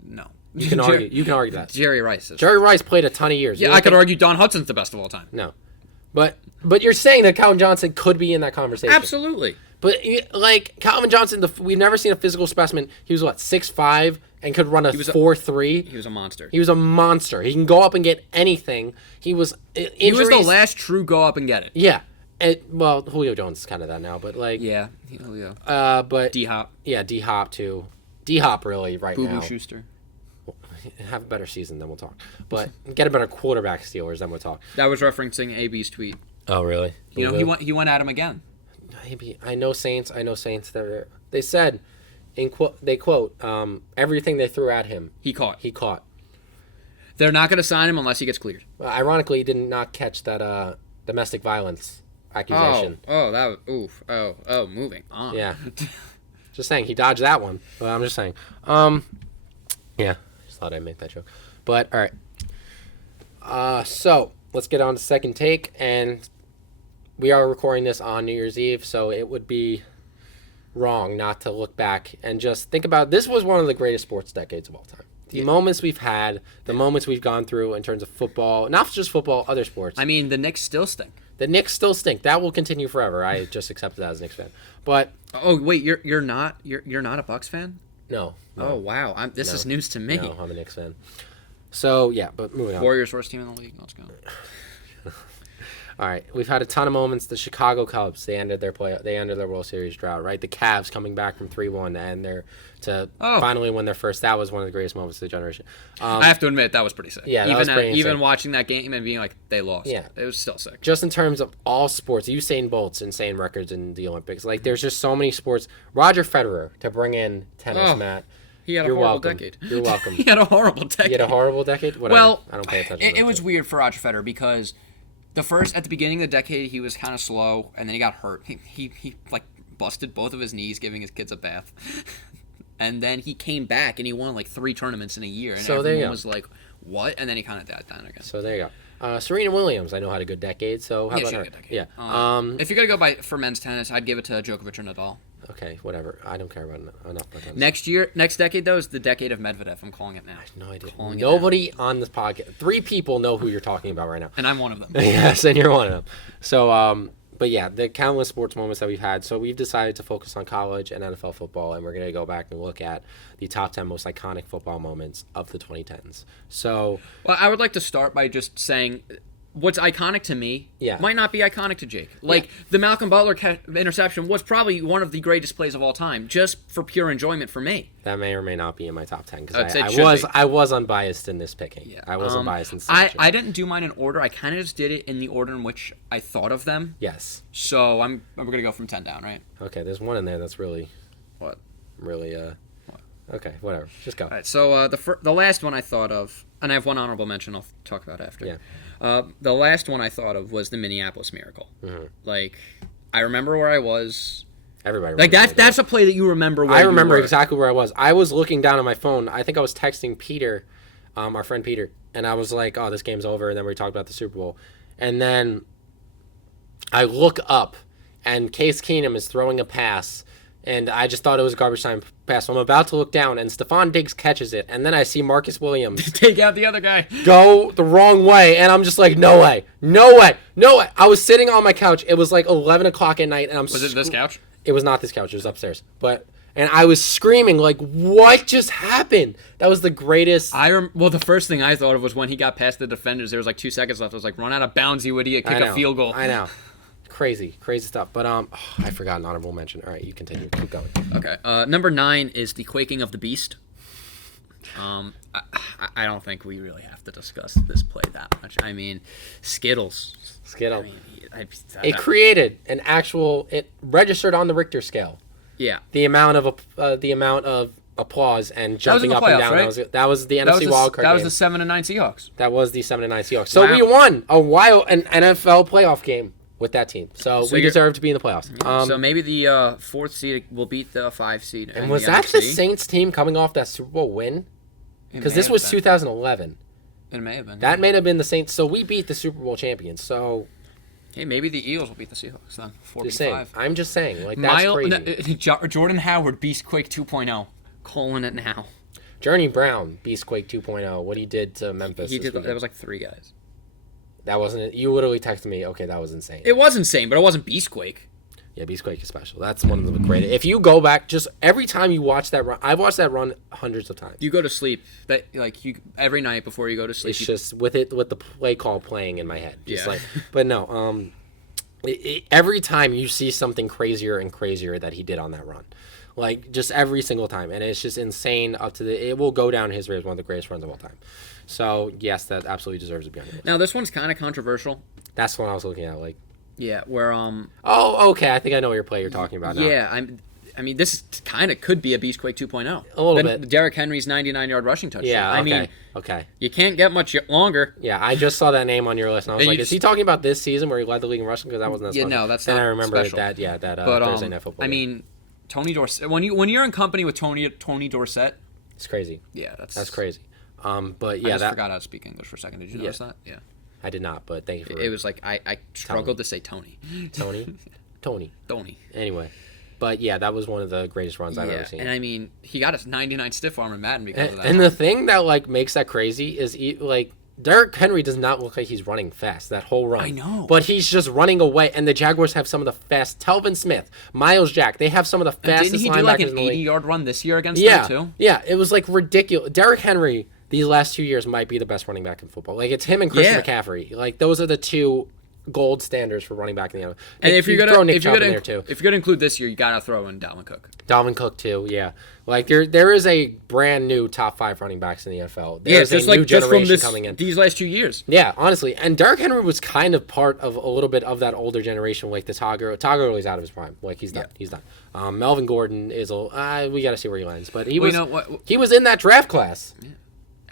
no. You can argue. You can argue that. Jerry Rice. Jerry Rice played a ton of years. Yeah, I could argue Don Hudson's the best of all time. No, but you're saying that Calvin Johnson could be in that conversation. Absolutely. But like Calvin Johnson, we've never seen a physical specimen. He was what 6'5" and could run a 4.3. He was a monster. He was a monster. He can go up and get anything. He was the last true go up and get it. Yeah. Well, Julio Jones is kind of that now, but like yeah, Julio. But D-Hop. Yeah, D-Hop too. D-Hop really right now. Boo Schuster. Have a better season, then we'll talk. But get a better quarterback, Steelers, then we'll talk. That was referencing AB's tweet. Oh, really? You know, he went at him again. Maybe I know Saints. They said, they quote, everything they threw at him. He caught. They're not going to sign him unless he gets cleared. Ironically, he did not catch that domestic violence accusation. Moving on. Yeah. Just saying, he dodged that one. Well, I'm just saying. Yeah, just thought I'd make that joke. But, all right. So, let's get on to second take. And we are recording this on New Year's Eve, so it would be wrong not to look back and just think about, this was one of the greatest sports decades of all time. The moments we've had, the moments we've gone through in terms of football, not just football, other sports. I mean, the Knicks still stink. The Knicks still stink. That will continue forever. I just accepted that as a Knicks fan. But oh wait, you're not a Bucks fan? No. Oh wow, this is news to me. No, I'm a Knicks fan. So yeah, but moving on. Warriors worst team in the league. Let's go. All right, we've had a ton of moments. The Chicago Cubs, they ended their World Series drought, right? The Cavs coming back from 3-1 and finally win their first. That was one of the greatest moments of the generation. I have to admit that was pretty sick. Yeah, that was pretty even insane. Watching that game and being like they lost. Yeah, it was still sick. Just in terms of all sports, Usain Bolt's insane records in the Olympics. Like there's just so many sports. Roger Federer to bring in tennis, Matt. He had a horrible decade. You're welcome. He had a horrible decade. He had a horrible decade? Whatever. Well, I don't pay attention. It was weird for Roger Federer because at the beginning of the decade, he was kind of slow, and then he got hurt. He like busted both of his knees giving his kids a bath. And then he came back, and he won like 3 tournaments in a year. And everyone was like, what? And then he kind of died down again. So there you go. Serena Williams, I know, had a good decade, so how about her? Yeah. If you're going to go for men's tennis, I'd give it to Djokovic or Nadal. Okay, whatever. I don't care about enough about tennis. Next decade, though, is the decade of Medvedev. I'm calling it now. I have no idea. Nobody on this podcast, 3 people know who you're talking about right now. And I'm one of them. Yes, and you're one of them. So, but yeah, the countless sports moments that we've had. So we've decided to focus on college and NFL football, and we're going to go back and look at the top 10 most iconic football moments of the 2010s. So, well, I would like to start by just saying what's iconic to me might not be iconic to Jake. Like, the Malcolm Butler interception was probably one of the greatest plays of all time, just for pure enjoyment for me. That may or may not be in my top 10, because I was unbiased in this picking. Yeah. I was unbiased in selection. I didn't do mine in order. I kind of just did it in the order in which I thought of them. Yes. So we're going to go from 10 down, right? Okay, there's one in there that's really... What? Really, Okay, whatever. Just go. All right, so the last one I thought of, and I have one honorable mention I'll talk about after. Yeah. The last one I thought of was the Minneapolis Miracle. Mm-hmm. Like, I remember where I was. Everybody like that's a play that you remember where I remember exactly where I was. I was looking down at my phone. I think I was texting Peter, our friend Peter, and I was like, oh, this game's over, and then we talked about the Super Bowl. And then I look up, and Case Keenum is throwing a pass, and I just thought it was a garbage time pass. So I'm about to look down, and Stephon Diggs catches it, and then I see Marcus Williams take out the other guy, go the wrong way, and I'm just like, no way. I was sitting on my couch. It was like 11 o'clock at night, and Was it this couch? It was not this couch. It was upstairs. But And I was screaming, like, what just happened? That was the greatest. Well, the first thing I thought of was when he got past the defenders. There was like 2 seconds left. I was like, run out of bounds, you idiot. Kick a field goal. I know. Crazy stuff. But I forgot an honorable mention. All right, you continue. Keep going. Okay. Number 9 is the quaking of the beast. I don't think we really have to discuss this play that much. I mean, Skittles. I mean, it created an actual. It registered on the Richter scale. Yeah. The amount of applause and jumping up and down. Right? That was the NFC wildcard game. That was the 7-9 Seahawks. That was the 7-9 Seahawks. So we won an NFL playoff game with that team. So we deserve to be in the playoffs. So maybe the 4th seed will beat the 5 seed. And was that the Saints team coming off that Super Bowl win? Because this was 2011. It may have been. That may have been the Saints. So we beat the Super Bowl champions. So. Hey, maybe the Eagles will beat the Seahawks then. 4-5. I'm just saying. Like, that's crazy. Jordan Howard, Beastquake 2.0. Calling it now. Journey Brown, Beastquake 2.0. What he did to Memphis. That was like 3 guys. That wasn't it. You literally texted me, okay, that was insane. It was insane, but it wasn't Beastquake. Yeah, Beastquake is special. That's one of the greatest. If you go back, just every time you watch that run, I've watched that run hundreds of times. You go to sleep every night before you go to sleep. It's just with the play call playing in my head. Just but no. Every time you see something crazier and crazier that he did on that run, like just every single time, and it's just insane. It will go down history as one of the greatest runs of all time. So yes, that absolutely deserves to be on the list. Now this one's kind of controversial. That's what I was looking at, like. Yeah, where Oh, okay. I think I know your play you're talking about now. Yeah, I mean, this kind of could be a Beastquake 2.0. A little bit. Derrick Henry's 99-yard rushing touchdown. Yeah, okay. I mean, okay. You can't get much longer. Yeah, I just saw that name on your list, and I was like, is he talking about this season where he led the league in rushing? Because that wasn't that special. Yeah, no, that's then not I remember special. that But, Thursday Night Football. I mean, Tony Dorsett. When you're in company with Tony Dorsett, it's crazy. Yeah, that's crazy. But yeah, I just forgot how to speak English for a second. Did you notice that? Yeah. I did not, but thank you for it. Was like I struggled to say Tony. Tony. Anyway, but yeah, that was one of the greatest runs I've ever seen. And I mean, he got a 99 stiff arm in Madden because of that. And the thing that like makes that crazy is Derrick Henry does not look like he's running fast that whole run. I know. But he's just running away, and the Jaguars have some of the fast. Telvin Smith, Miles Jack, they have some of the fastest linebackers in the league. Didn't he do like an 80-yard run this year against them too? Yeah, it was like ridiculous. Derrick Henry, these last 2 years, might be the best running back in football. Like, it's him and Christian McCaffrey. Like, those are the two gold standards for running back in the NFL. And if you're gonna include this year, you gotta throw in Dalvin Cook. Dalvin Cook too, yeah. Like there is a brand new top 5 running backs in the NFL. There's just a new generation coming in these last 2 years. Yeah, honestly, and Derrick Henry was kind of part of a little bit of that older generation. Like the Todd Gurley's out of his prime. Like he's done. He's done. Melvin Gordon is we got to see where he lands, but he was in that draft class. Yeah.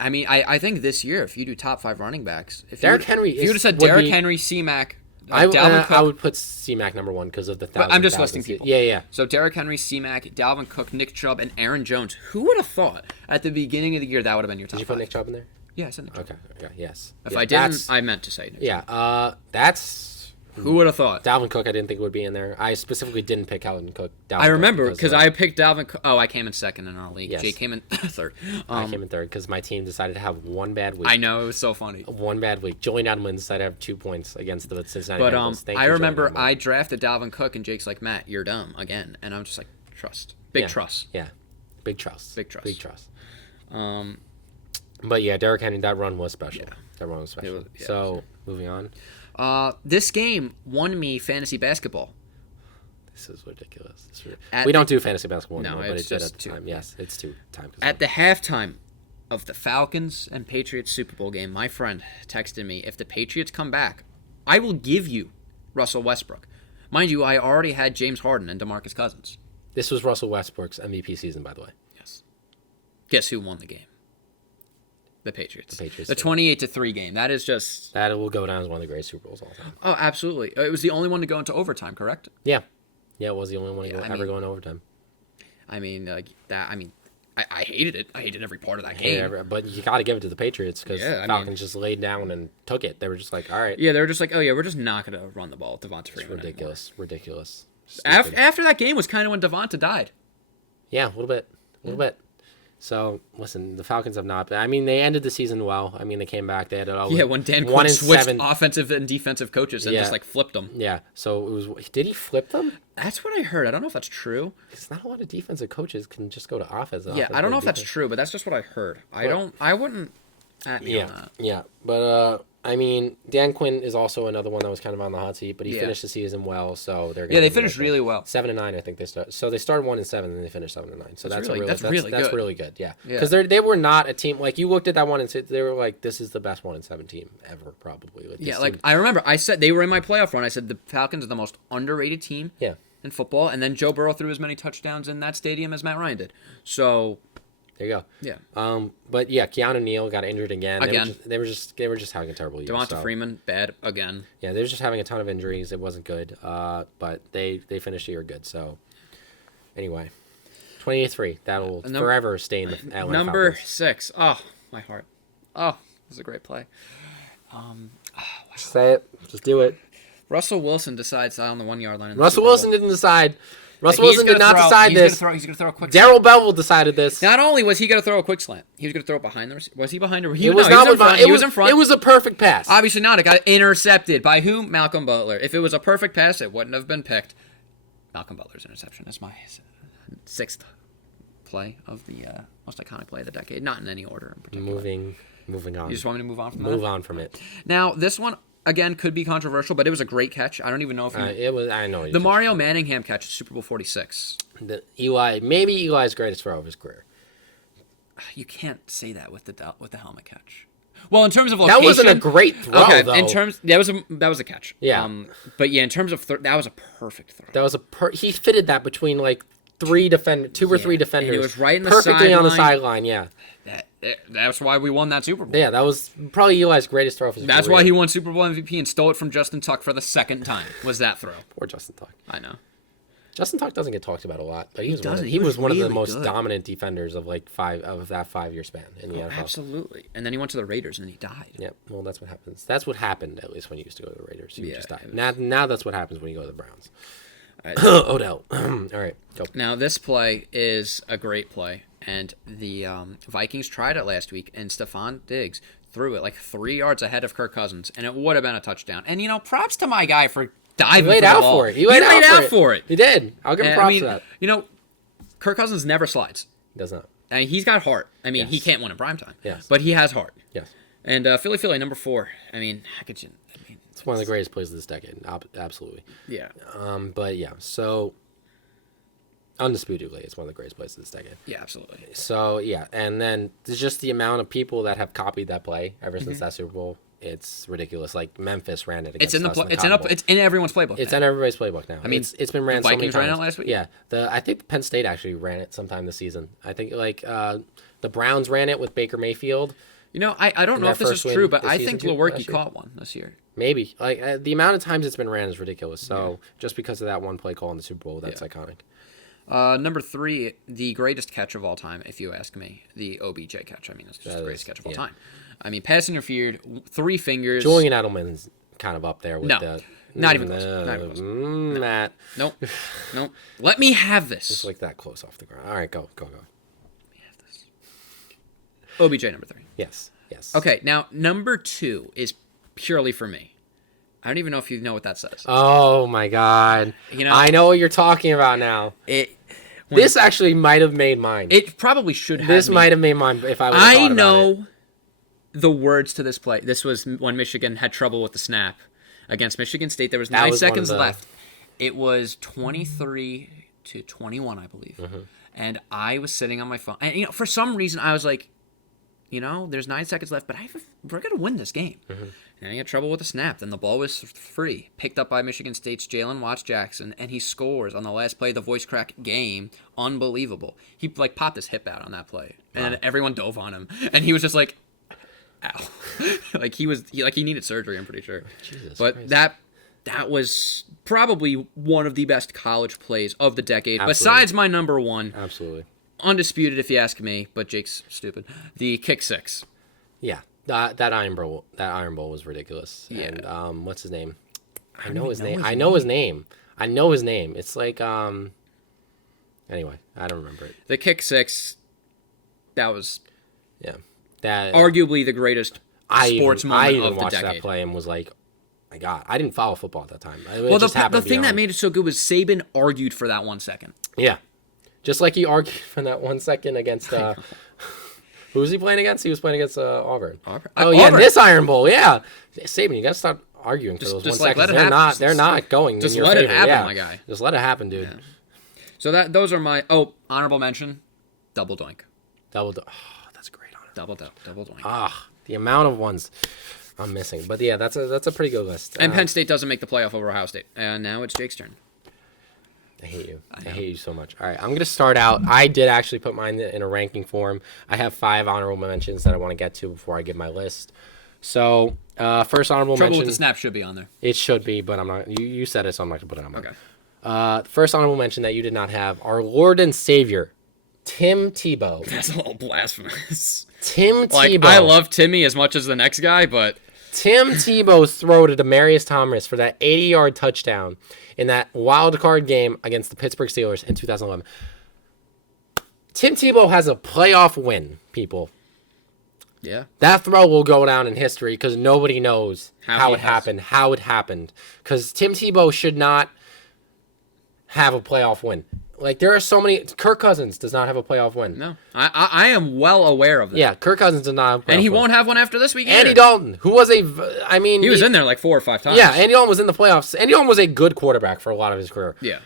I mean, I think this year, if you do top 5 running backs, if you would have said Derrick Henry, C-Mac, Dalvin Cook, I would put C-Mac number 1 because of the thousands. But I'm just listing people. Yeah. So Derrick Henry, C-Mac, Dalvin Cook, Nick Chubb, and Aaron Jones. Who would have thought at the beginning of the year that would have been your top 5? Did you put Nick Chubb in there? Yeah, I said Nick Chubb. Okay, yes. If I didn't, I meant to say Nick Chubb. Yeah, that's... Who would have thought? Dalvin Cook, I didn't think would be in there. I specifically didn't pick Dalvin Cook. I remember because I picked Dalvin Cook. Oh, I came in second in our league. Yes. Jay came in third. I came in third because my team decided to have one bad week. I know, it was so funny. One bad week. Julian Edelman decided to have 2 points against the Cincinnati Bengals. But I remember I drafted Dalvin Cook, and Jake's like, Matt, you're dumb again. And I'm just like, trust. Big trust. Yeah. Big trust. But yeah, Derrick Henry, that run was special. Yeah. That run was special. So, moving on. This game won me fantasy basketball. This is ridiculous. We don't do fantasy basketball anymore, but it's it did at the time. Yes, it's 2 times. At the halftime of the Falcons and Patriots Super Bowl game, my friend texted me, if the Patriots come back, I will give you Russell Westbrook. Mind you, I already had James Harden and DeMarcus Cousins. This was Russell Westbrook's MVP season, by the way. Yes. Guess who won the game? The Patriots. The 28-3 game. That is just... That will go down as one of the greatest Super Bowls of all time. Oh, absolutely. It was the only one to go into overtime, correct? Yeah. Yeah, it was the only one to ever go into overtime. I mean, I hated it. I hated every part of that game. But you got to give it to the Patriots because Falcons just laid down and took it. They were just like, all right. Yeah, they were just like, oh, yeah, we're just not going to run the ball with Devonta Freeman anymore. Ridiculous. After that game was kind of when Devonta died. Yeah, a little bit. So listen, the Falcons have not. I mean, they ended the season well. I mean, they came back. They had when Dan Quinn switched offensive and defensive coaches and just like flipped them. Yeah. So it was. Did he flip them? That's what I heard. I don't know if that's true. It's not a lot of defensive coaches can just go to offense. Yeah, I don't know if that's true, but that's just what I heard. I wouldn't. Yeah. But I mean, Dan Quinn is also another one that was kind of on the hot seat, but he finished the season well, so they're they finished really well. 7-9, I think they started. So they started 1-7, and they finished 7-9. So that's really good. Yeah, because they were not a team like you looked at that 1-6. They were like, this is the best 1-7 team ever, probably. I remember I said they were in my playoff run. I said the Falcons are the most underrated team. Yeah. In football, and then Joe Burrow threw as many touchdowns in that stadium as Matt Ryan did. So. There you go. Yeah. But yeah, Keanu Neal got injured again. They were just having a terrible year. Devonta Freeman bad again. Yeah, they were just having a ton of injuries. It wasn't good. But they finished the year good. So anyway, 28-3. That'll forever stay in the Atlanta number Falcons. 6. Oh, my heart. Oh, this is a great play. Wow. Say it. Just do it. Russell Wilson decides on the 1 yard line. Russell Wilson didn't decide. Russell Wilson did not decide this. He's going to throw a quick Darrell Bevell decided this. Not only was he going to throw a quick slant, he was going to throw it behind the receiver. Was he behind or he was in front. It was a perfect pass. Obviously not. It got intercepted by who? Malcolm Butler. If it was a perfect pass, it wouldn't have been picked. Malcolm Butler's interception is my 6th play of the most iconic play of the decade. Not in any order in particular. Moving on. You just want me to move on from that? Move on from it. Now, this one, again, could be controversial, but it was a great catch. I don't even know if it was. I know the Mario Manningham catch, Super Bowl 46. Maybe Eli's greatest throw of his career. You can't say that with the helmet catch. Well, in terms of location, that wasn't a great throw. Okay, though. in terms that was a catch. Yeah, but yeah, in terms of that was a perfect throw. That was he fitted that between like two or three defenders. And he was right in the perfectly on the sideline. Yeah. That's why we won that Super Bowl. Yeah, that was probably Eli's greatest throw of his career. That's why he won Super Bowl MVP and stole it from Justin Tuck for the second time. Was that throw? Poor Justin Tuck. I know. Justin Tuck doesn't get talked about a lot, but he was one of the most dominant defenders of that 5-year span in the NFL. Absolutely. And then he went to the Raiders and then he died. Yeah, well, that's what happens. That's what happened at least when you used to go to the Raiders. You just died. Now that's what happens when you go to the Browns. Odell. All right, go. Now this play is a great play, and the Vikings tried it last week, and Stephon Diggs threw it like 3 yards ahead of Kirk Cousins, and it would have been a touchdown. And props to my guy for diving. He laid out for it. He laid out for it. He did. I'll give him props for that. Kirk Cousins never slides. He does not. And he's got heart. I mean, he can't win in primetime. Yes. But he has heart. Yes. And Philly, number 4. I mean, how could you? It's one of the greatest plays of this decade. Absolutely. Yeah. But yeah, so undisputedly, it's one of the greatest plays of this decade. Yeah, absolutely. So yeah, and then there's just the amount of people that have copied that play ever since that Super Bowl. It's ridiculous. Like Memphis ran it against us. It's in everyone's playbook. It's in everybody's playbook now. I mean, it's been ran so many times. Vikings ran it last week. Yeah, I think Penn State actually ran it sometime this season. I think the Browns ran it with Baker Mayfield. I don't know if this is true, but I think Lewerke caught one this year. Maybe. The amount of times it's been ran is ridiculous. So just because of that one play call in the Super Bowl, that's iconic. Number 3, the greatest catch of all time, if you ask me, the OBJ catch. I mean, it's just the greatest catch of all time. I mean, pass interfered, 3 fingers. Julian Edelman's kind of up there with that. Not even close. Matt. Nope. Let me have this. Just like that close off the ground. All right, go. Let me have this. OBJ number 3. Yes. Okay, now number 2 is purely for me. I don't even know if you know what that says. Oh my God! I know what you're talking about now. This actually might have made mine. It probably should have. This might have made mine if I would have thought about it. The words to this play. This was when Michigan had trouble with the snap against Michigan State. There was 9 seconds left. It was 23-21, I believe. Mm-hmm. And I was sitting on my phone. And for some reason, I was like, there's 9 seconds left, but we're going to win this game. Mm-hmm. And I had trouble with the snap. Then the ball was free. Picked up by Michigan State's Jalen Watts-Jackson, and he scores on the last play of the voice crack game. Unbelievable. He popped his hip out on that play. And everyone dove on him. And he was just like, ow. he needed surgery, I'm pretty sure. Jesus but Christ. that was probably one of the best college plays of the decade. Absolutely. Besides my number 1. Absolutely. Undisputed, if you ask me, but Jake's stupid. The kick 6. Yeah, that Iron Bowl was ridiculous. Yeah. And what's his name? I know his name. It's like anyway, I don't remember it. The kick 6. that was that arguably the greatest sports moment I of the watched decade. that play and was like, my God, I didn't follow football at that time. Well, the thing that made it so good was Saban argued for that 1 second. Yeah. Just like he argued for that 1 second against who was he playing against? He was playing against Auburn. Oh yeah, Auburn. this Iron Bowl. Yeah, Saban, you gotta stop arguing for those 1 just seconds. let it happen. They're not going. Just in your let it favor. happen, yeah. my guy. Just let it happen, dude. Yeah. So those are my honorable mention. Double doink. Oh, that's a great honor. Double doink. The amount of ones I'm missing, but yeah, that's a pretty good list. And Penn State doesn't make the playoff over Ohio State. And now it's Jake's turn. I hate you. I hate you so much. All right, I'm going to start out. I did actually put mine in a ranking form. I have 5 honorable mentions that I want to get to before I give my list. So, first honorable Trouble mention. with the snap should be on there. It should be, but I'm not. You said it, so I'm not going to put it on mine. Okay. First honorable mention that you did not have, our Lord and Savior, Tim Tebow. That's a little blasphemous. Tim Tebow. I love Timmy as much as the next guy, but Tim Tebow's throw to Demaryius Thomas for that 80-yard touchdown in that wild card game against the Pittsburgh Steelers in 2011. Tim Tebow has a playoff win, people. yeah. That throw will go down in history because nobody knows how he it has- happened. Because Tim Tebow should not have a playoff win. Like, there are so many. Kirk Cousins does not have a playoff win. No. I am well aware of that. Yeah, Kirk Cousins does not have a playoff And he win. won't have one after this week either. Andy Dalton, who was he was in there like 4 or 5 times. Yeah, Andy Dalton was in the playoffs. Andy Dalton was a good quarterback for a lot of his career. Yeah.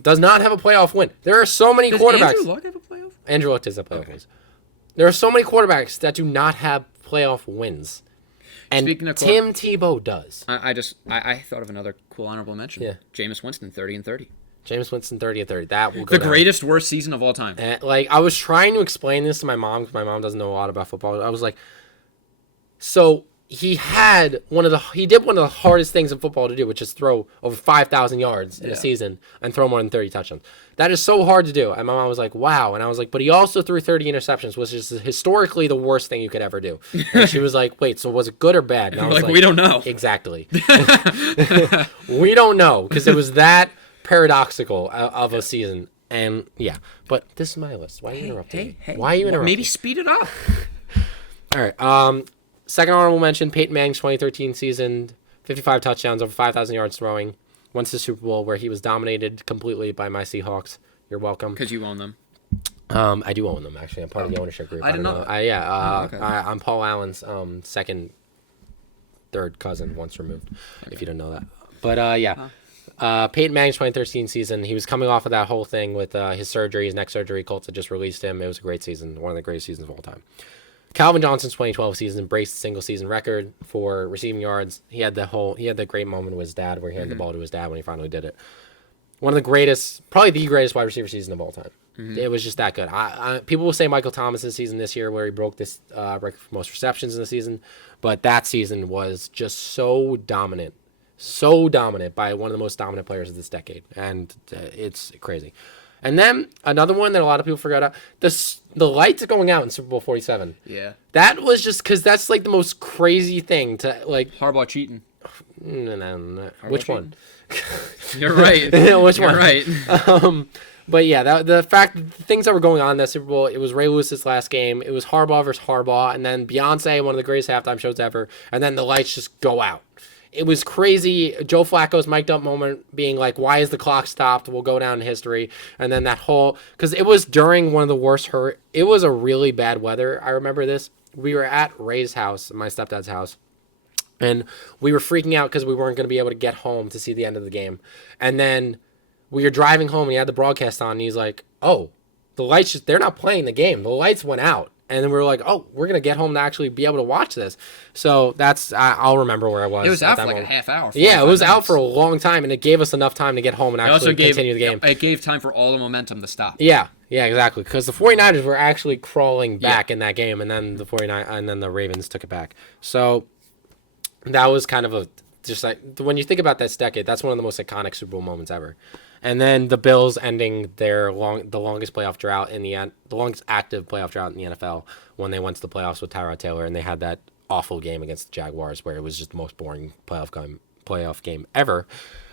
Does not have a playoff win. There are so many Does quarterbacks. Andrew Luck have a playoff? Andrew Luck does have playoff wins. There are so many quarterbacks that do not have playoff wins. And Speaking of Tim Tebow does. I thought of another cool honorable mention. Yeah. Jameis Winston, 30-30. Jameis Winston 30-30. That will go The down. greatest worst season of all time. Like, I was trying to explain this to my mom because my mom doesn't know a lot about football. I was like, so he did one of the hardest things in football to do, which is throw over 5,000 yards in a season and throw more than 30 touchdowns. That is so hard to do. And my mom was like, wow. And I was like, but he also threw 30 interceptions, which is historically the worst thing you could ever do. And she was like, wait, so was it good or bad? And I was Like, we don't know. Exactly. We don't know because it was that paradoxical of a season. And yeah, but this is my list. Why are you interrupting me? Why are you interrupting? Maybe speed it up. All right. Second honorable mention, Peyton Manning's 2013 season, 55 touchdowns, over 5,000 yards throwing. Went to the Super Bowl where he was dominated completely by my Seahawks. You're welcome. Because you own them. I do own them, actually. I'm part of the ownership group. I didn't know that. Okay. Okay. I'm Paul Allen's third cousin, once removed, if you didn't know that. But yeah. Peyton Manning's 2013 season, he was coming off of that whole thing with his surgery, his neck surgery. Colts had just released him. It was a great season, one of the greatest seasons of all time. Calvin Johnson's 2012 season embraced the single season record for receiving yards. He had the great moment with his dad where he handed the ball to his dad when he finally did it. One of the greatest, probably the greatest wide receiver season of all time. It was just that good. People will say Michael Thomas's season this year where he broke this record for most receptions in the season, but that season was just so dominant by one of the most dominant players of this decade, and it's crazy. And then another one that a lot of people forgot about, the lights going out in Super Bowl 47. Yeah. That was just because that's like the most crazy thing to like. Harbaugh cheating. No. Which one? You're right. Which You're one? right. But yeah, the fact, the things that were going on in that Super Bowl, it was Ray Lewis's last game. It was Harbaugh versus Harbaugh, and then Beyonce, one of the greatest halftime shows ever, and then the lights just go out. It was crazy. Joe Flacco's mic'd up moment being like, why is the clock stopped? We'll go down in history. And then that whole, because it was during one of the worst it was a really bad weather. I remember this. We were at Ray's house, my stepdad's house, and we were freaking out because we weren't going to be able to get home to see the end of the game. And then we were driving home and he had the broadcast on and he's like, oh, the lights they're not playing the game. The lights went out. And then we were like, oh, we're going to get home to actually be able to watch this. So I'll remember where I was. It was at out that for like moment. a half hour. Yeah, it was 45 out minutes. for a long time, and it gave us enough time to get home and It also actually continue the game. It gave time for all the momentum to stop. Yeah, exactly. Because the 49ers were actually crawling back in that game, and then the Ravens took it back. So that was kind of just like, when you think about this decade, that's one of the most iconic Super Bowl moments ever. And then the Bills ending the longest playoff drought the longest active playoff drought in the NFL when they went to the playoffs with Tyrod Taylor, and they had that awful game against the Jaguars where it was just the most boring playoff game ever.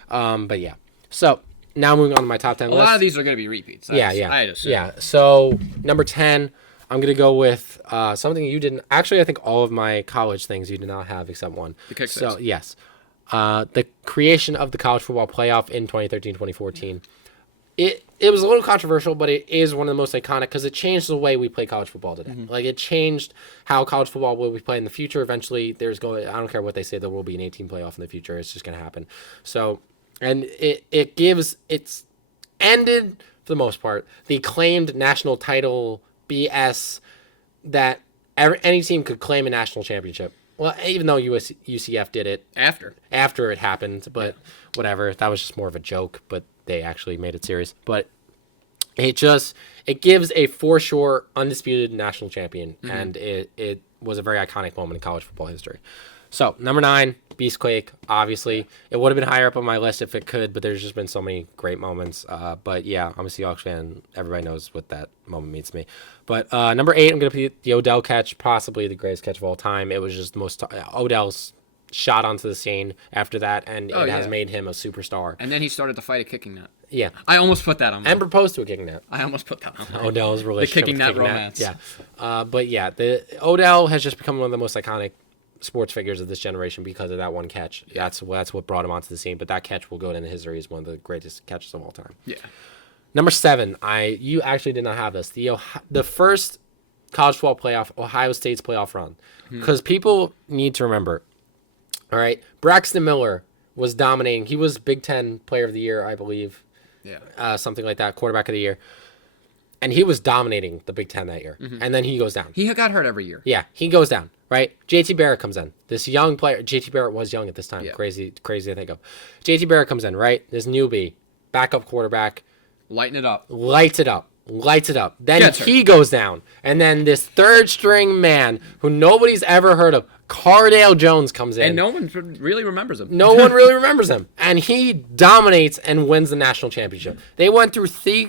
But yeah. So now moving on to my top 10 A list. lot of these are going to be repeats. Yeah. So number 10, I'm going to go with something you didn't. Actually, I think all of my college things you did not have except one. The kick So, six. yes. The creation of the college football playoff in 2013-2014. It was a little controversial, but it is one of the most iconic because it changed the way we play college football today. Like, it changed how college football will be played in the future. Eventually, I don't care what they say, there will be an 18 playoff in the future. It's just going to happen. So, and it's ended, for the most part, the claimed national title BS that any team could claim a national championship. Well, even though UCF did it after it happened, but whatever. That was just more of a joke, but they actually made it serious. But it gives a for sure undisputed national champion, and it was a very iconic moment in college football history. So, number 9, Beastquake, obviously. It would have been higher up on my list if it could, but there's just been so many great moments. But yeah, I'm a Seahawks fan. Everybody knows what that moment means to me. But number 8, I'm going to put the Odell catch, possibly the greatest catch of all time. It was just the most... Odell's shot onto the scene after that, and it has made him a superstar. And then he started to fight a kicking net. Yeah. I almost put that on. And proposed to a kicking net. I almost put that on. Odell's relationship the kicking with net romance. Yeah. But yeah, Odell has just become one of the most iconic sports figures of this generation because of that one catch. That's what brought him onto the scene. But that catch will go into history as one of the greatest catches of all time. Yeah. Number 7, you actually did not have this. The first college football playoff, Ohio State's playoff run. Because people need to remember, all right, Braxton Miller was dominating. He was Big Ten Player of the Year, I believe. Yeah. Something like that, quarterback of the year. And he was dominating the Big Ten that year. And then he goes down. He got hurt every year. Yeah, he goes down, right? JT Barrett comes in. This young player. JT Barrett was young at this time. Yeah. Crazy to think of. JT Barrett comes in, right? This newbie, backup quarterback. Lighten it up. Lights it up. Then he goes down. And then this third string man who nobody's ever heard of, Cardale Jones, comes in. And no one really remembers him. No one really remembers him. And he dominates and wins the national championship. They went through three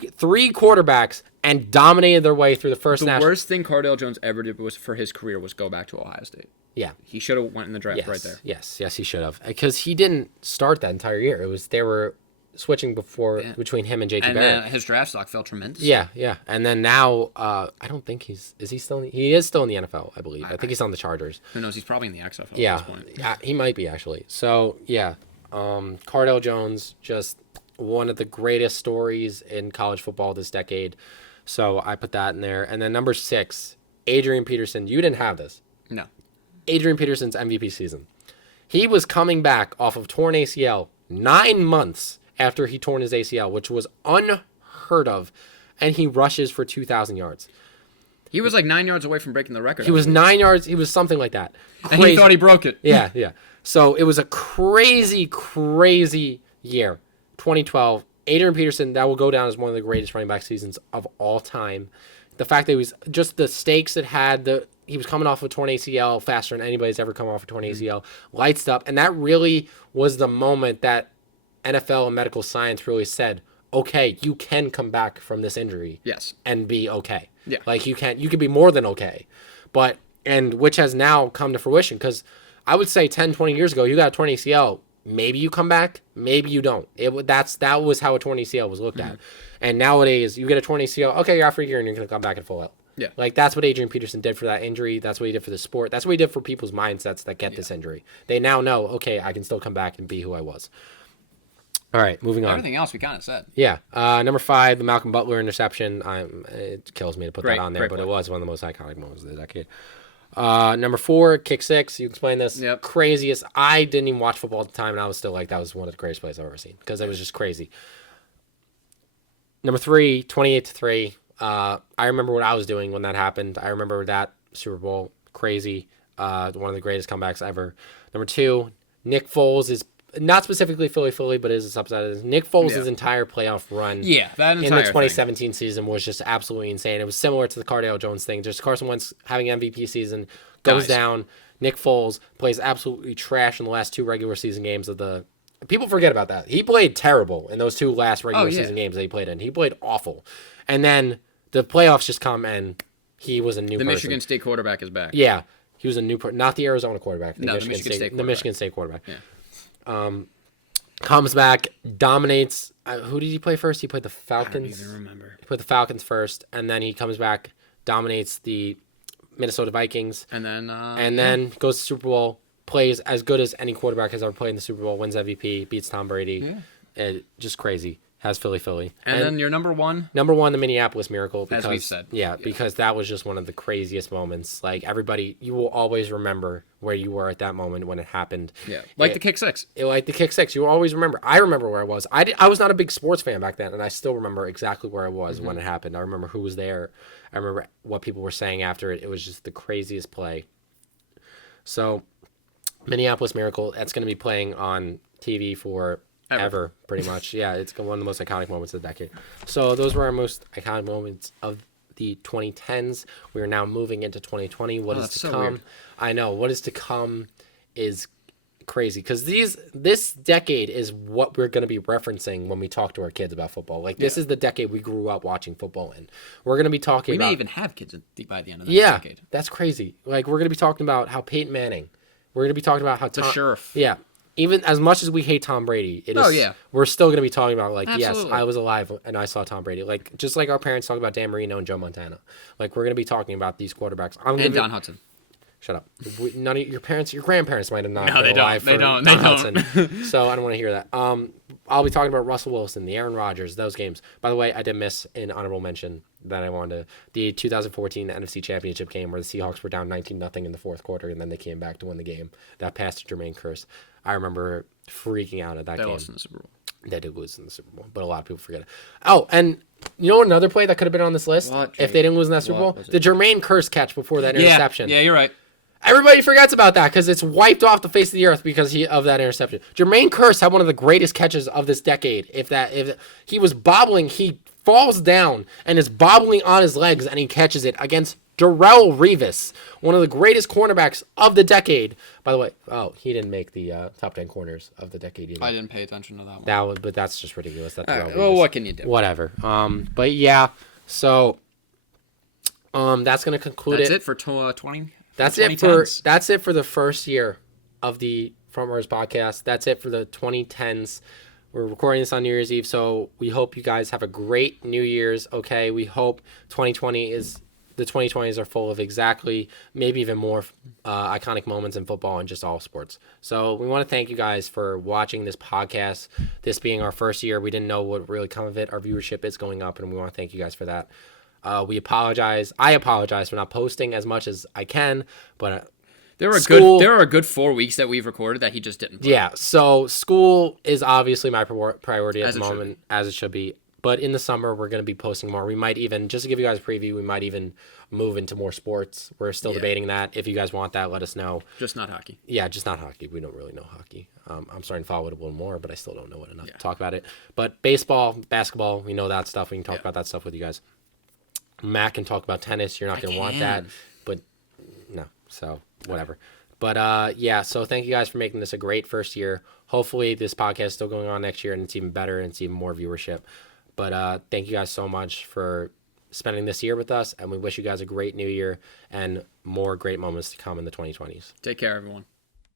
quarterbacks and dominated their way through the first The worst thing Cardale Jones ever did for his career was go back to Ohio State. Yeah. He should have went in the draft right there. Yes, he should have. Because he didn't start that entire year. They were switching between him and JT Barrett. And his draft stock fell tremendously. Yeah. And then now, I don't think he is still in the NFL, I believe. I think he's on the Chargers. Who knows? He's probably in the XFL Yeah. at this point. Yeah, he might be actually. So, yeah. Cardale Jones, just one of the greatest stories in college football this decade. So I put that in there. And then number 6, Adrian Peterson. You didn't have this. No. Adrian Peterson's MVP season. He was coming back off of torn ACL 9 months after he torn his ACL, which was unheard of, and he rushes for 2,000 yards. He was like 9 yards away from breaking the record. He was 9 yards. He was something like that. And he thought he broke it. Yeah. So it was a crazy year. 2012. Adrian Peterson, that will go down as one of the greatest running back seasons of all time. The fact that he was just the stakes it had, he was coming off a torn ACL faster than anybody's ever come off a torn ACL, lights up, and that really was the moment that NFL and medical science really said, okay, you can come back from this injury. Yes. And be okay. Yeah. Like you can be more than okay. And which has now come to fruition, because I would say 10, 20 years ago, you got a torn ACL, maybe you come back, maybe you don't. That was how a torn ACL was looked at. And nowadays, you get a torn ACL, okay, you're out for a year and you're going to come back in full health. Yeah. Like, that's what Adrian Peterson did for that injury. That's what he did for the sport. That's what he did for people's mindsets that get this injury. They now know, okay, I can still come back and be who I was. All right, moving on. Everything else we kind of said. Yeah. Number 5, the Malcolm Butler interception. It kills me to put that on there, but play. It was one of the most iconic moments of the decade. Number 4, kick 6. You explain this. Yep. Craziest. I didn't even watch football at the time, and I was still like, that was one of the greatest plays I've ever seen, because it was just crazy. Number 3, 28-3. I remember what I was doing when that happened. I remember that Super Bowl. Crazy. One of the greatest comebacks ever. Number 2, Nick Foles is not specifically Philly, but it is a subset of this. Nick Foles' entire playoff run that entire in the 2017 season was just absolutely insane. It was similar to the Cardale Jones thing. Just Carson Wentz having an MVP season, goes down. Nick Foles plays absolutely trash in the last 2 regular season games of the... People forget about that. He played terrible in those 2 last regular season games that he played in. He played awful. And then the playoffs just come, and he was a new person. The Michigan State quarterback is back. Yeah. He was a new person. Not the Arizona quarterback. The Michigan State quarterback. Yeah. Comes back, dominates. Who did he play first? He played the Falcons. I don't even remember. He played the Falcons first, and then he comes back, dominates the Minnesota Vikings, And then goes to Super Bowl, plays as good as any quarterback has ever played in the Super Bowl, wins MVP, beats Tom Brady. Yeah. Just crazy. Has Philly. And then your number one? Number one, the Minneapolis Miracle. Because, as we said. Yeah, because that was just one of the craziest moments. Like, everybody, you will always remember where you were at that moment when it happened. Yeah, like the kick six. Like the kick six. You will always remember. I remember where I was. I was not a big sports fan back then, and I still remember exactly where I was when it happened. I remember who was there. I remember what people were saying after it. It was just the craziest play. So, Minneapolis Miracle, that's going to be playing on TV for ever, pretty much. Yeah, it's one of the most iconic moments of the decade. So those were our most iconic moments of the 2010s. We are now moving into 2020. What is to come? Weird. I know. What is to come is crazy because this decade is what we're going to be referencing when we talk to our kids about football. Like, this is the decade we grew up watching football in. We're going to be talking about... We may even have kids by the end of the decade. Yeah, that's crazy. Like, we're going to be talking about how Peyton Manning... We're going to be talking about how... The sheriff. Yeah. Even as much as we hate Tom Brady, we're still going to be talking about, like, Absolutely. Yes, I was alive and I saw Tom Brady. Like, just like our parents talk about Dan Marino and Joe Montana. Like, we're going to be talking about these quarterbacks. And Don Hudson. Shut up. None of your parents, your grandparents might have not been alive for Don Hudson. So I don't want to hear that. I'll be talking about Russell Wilson, the Aaron Rodgers, those games. By the way, I did miss an honorable mention that I wanted to. The 2014 NFC Championship game where the Seahawks were down 19-0 in the fourth quarter, and then they came back to win the game. That pass to Jermaine Kearse. I remember freaking out at that game. They lost in the Super Bowl. They did lose in the Super Bowl, but a lot of people forget it. Oh, and you know another play that could have been on this list if they didn't lose in that Super Bowl? The Jermaine Kearse catch before that interception. Yeah, you're right. Everybody forgets about that because it's wiped off the face of the earth because of that interception. Jermaine Kearse had one of the greatest catches of this decade. If he was bobbling, he falls down and is bobbling on his legs and he catches it against Darrelle Revis, one of the greatest cornerbacks of the decade. By the way, he didn't make the top 10 corners of the decade either. I didn't pay attention to that one. But that's just ridiculous. That's well, what can you do? Whatever. But yeah, so that's gonna conclude That's it for 20. That's it for the first year of the Frontrunners Podcast. That's it for the 2010s. We're recording this on New Year's Eve, so we hope you guys have a great New Year's. Okay, we hope the 2020s are full of exactly, maybe even more iconic moments in football and just all sports. So we want to thank you guys for watching this podcast. This being our first year, we didn't know what would really come of it. Our viewership is going up, and we want to thank you guys for that. We apologize. I apologize for not posting as much as I can, but there are a good 4 weeks that we've recorded that he just didn't play. Yeah, so school is obviously my priority at the moment, as it should be. But in the summer, we're going to be posting more. We might even, just to give you guys a preview, we might even move into more sports. We're still debating that. If you guys want that, let us know. Just not hockey. Yeah, just not hockey. We don't really know hockey. I'm starting to follow it a little more, but I still don't know enough to talk about it. But baseball, basketball, we know that stuff. We can talk about that stuff with you guys. Matt can talk about tennis. You're not going to want that, but no. So whatever. But so thank you guys for making this a great first year. Hopefully this podcast is still going on next year and it's even better and it's even more viewership. But thank you guys so much for spending this year with us, and we wish you guys a great new year and more great moments to come in the 2020s. Take care, everyone.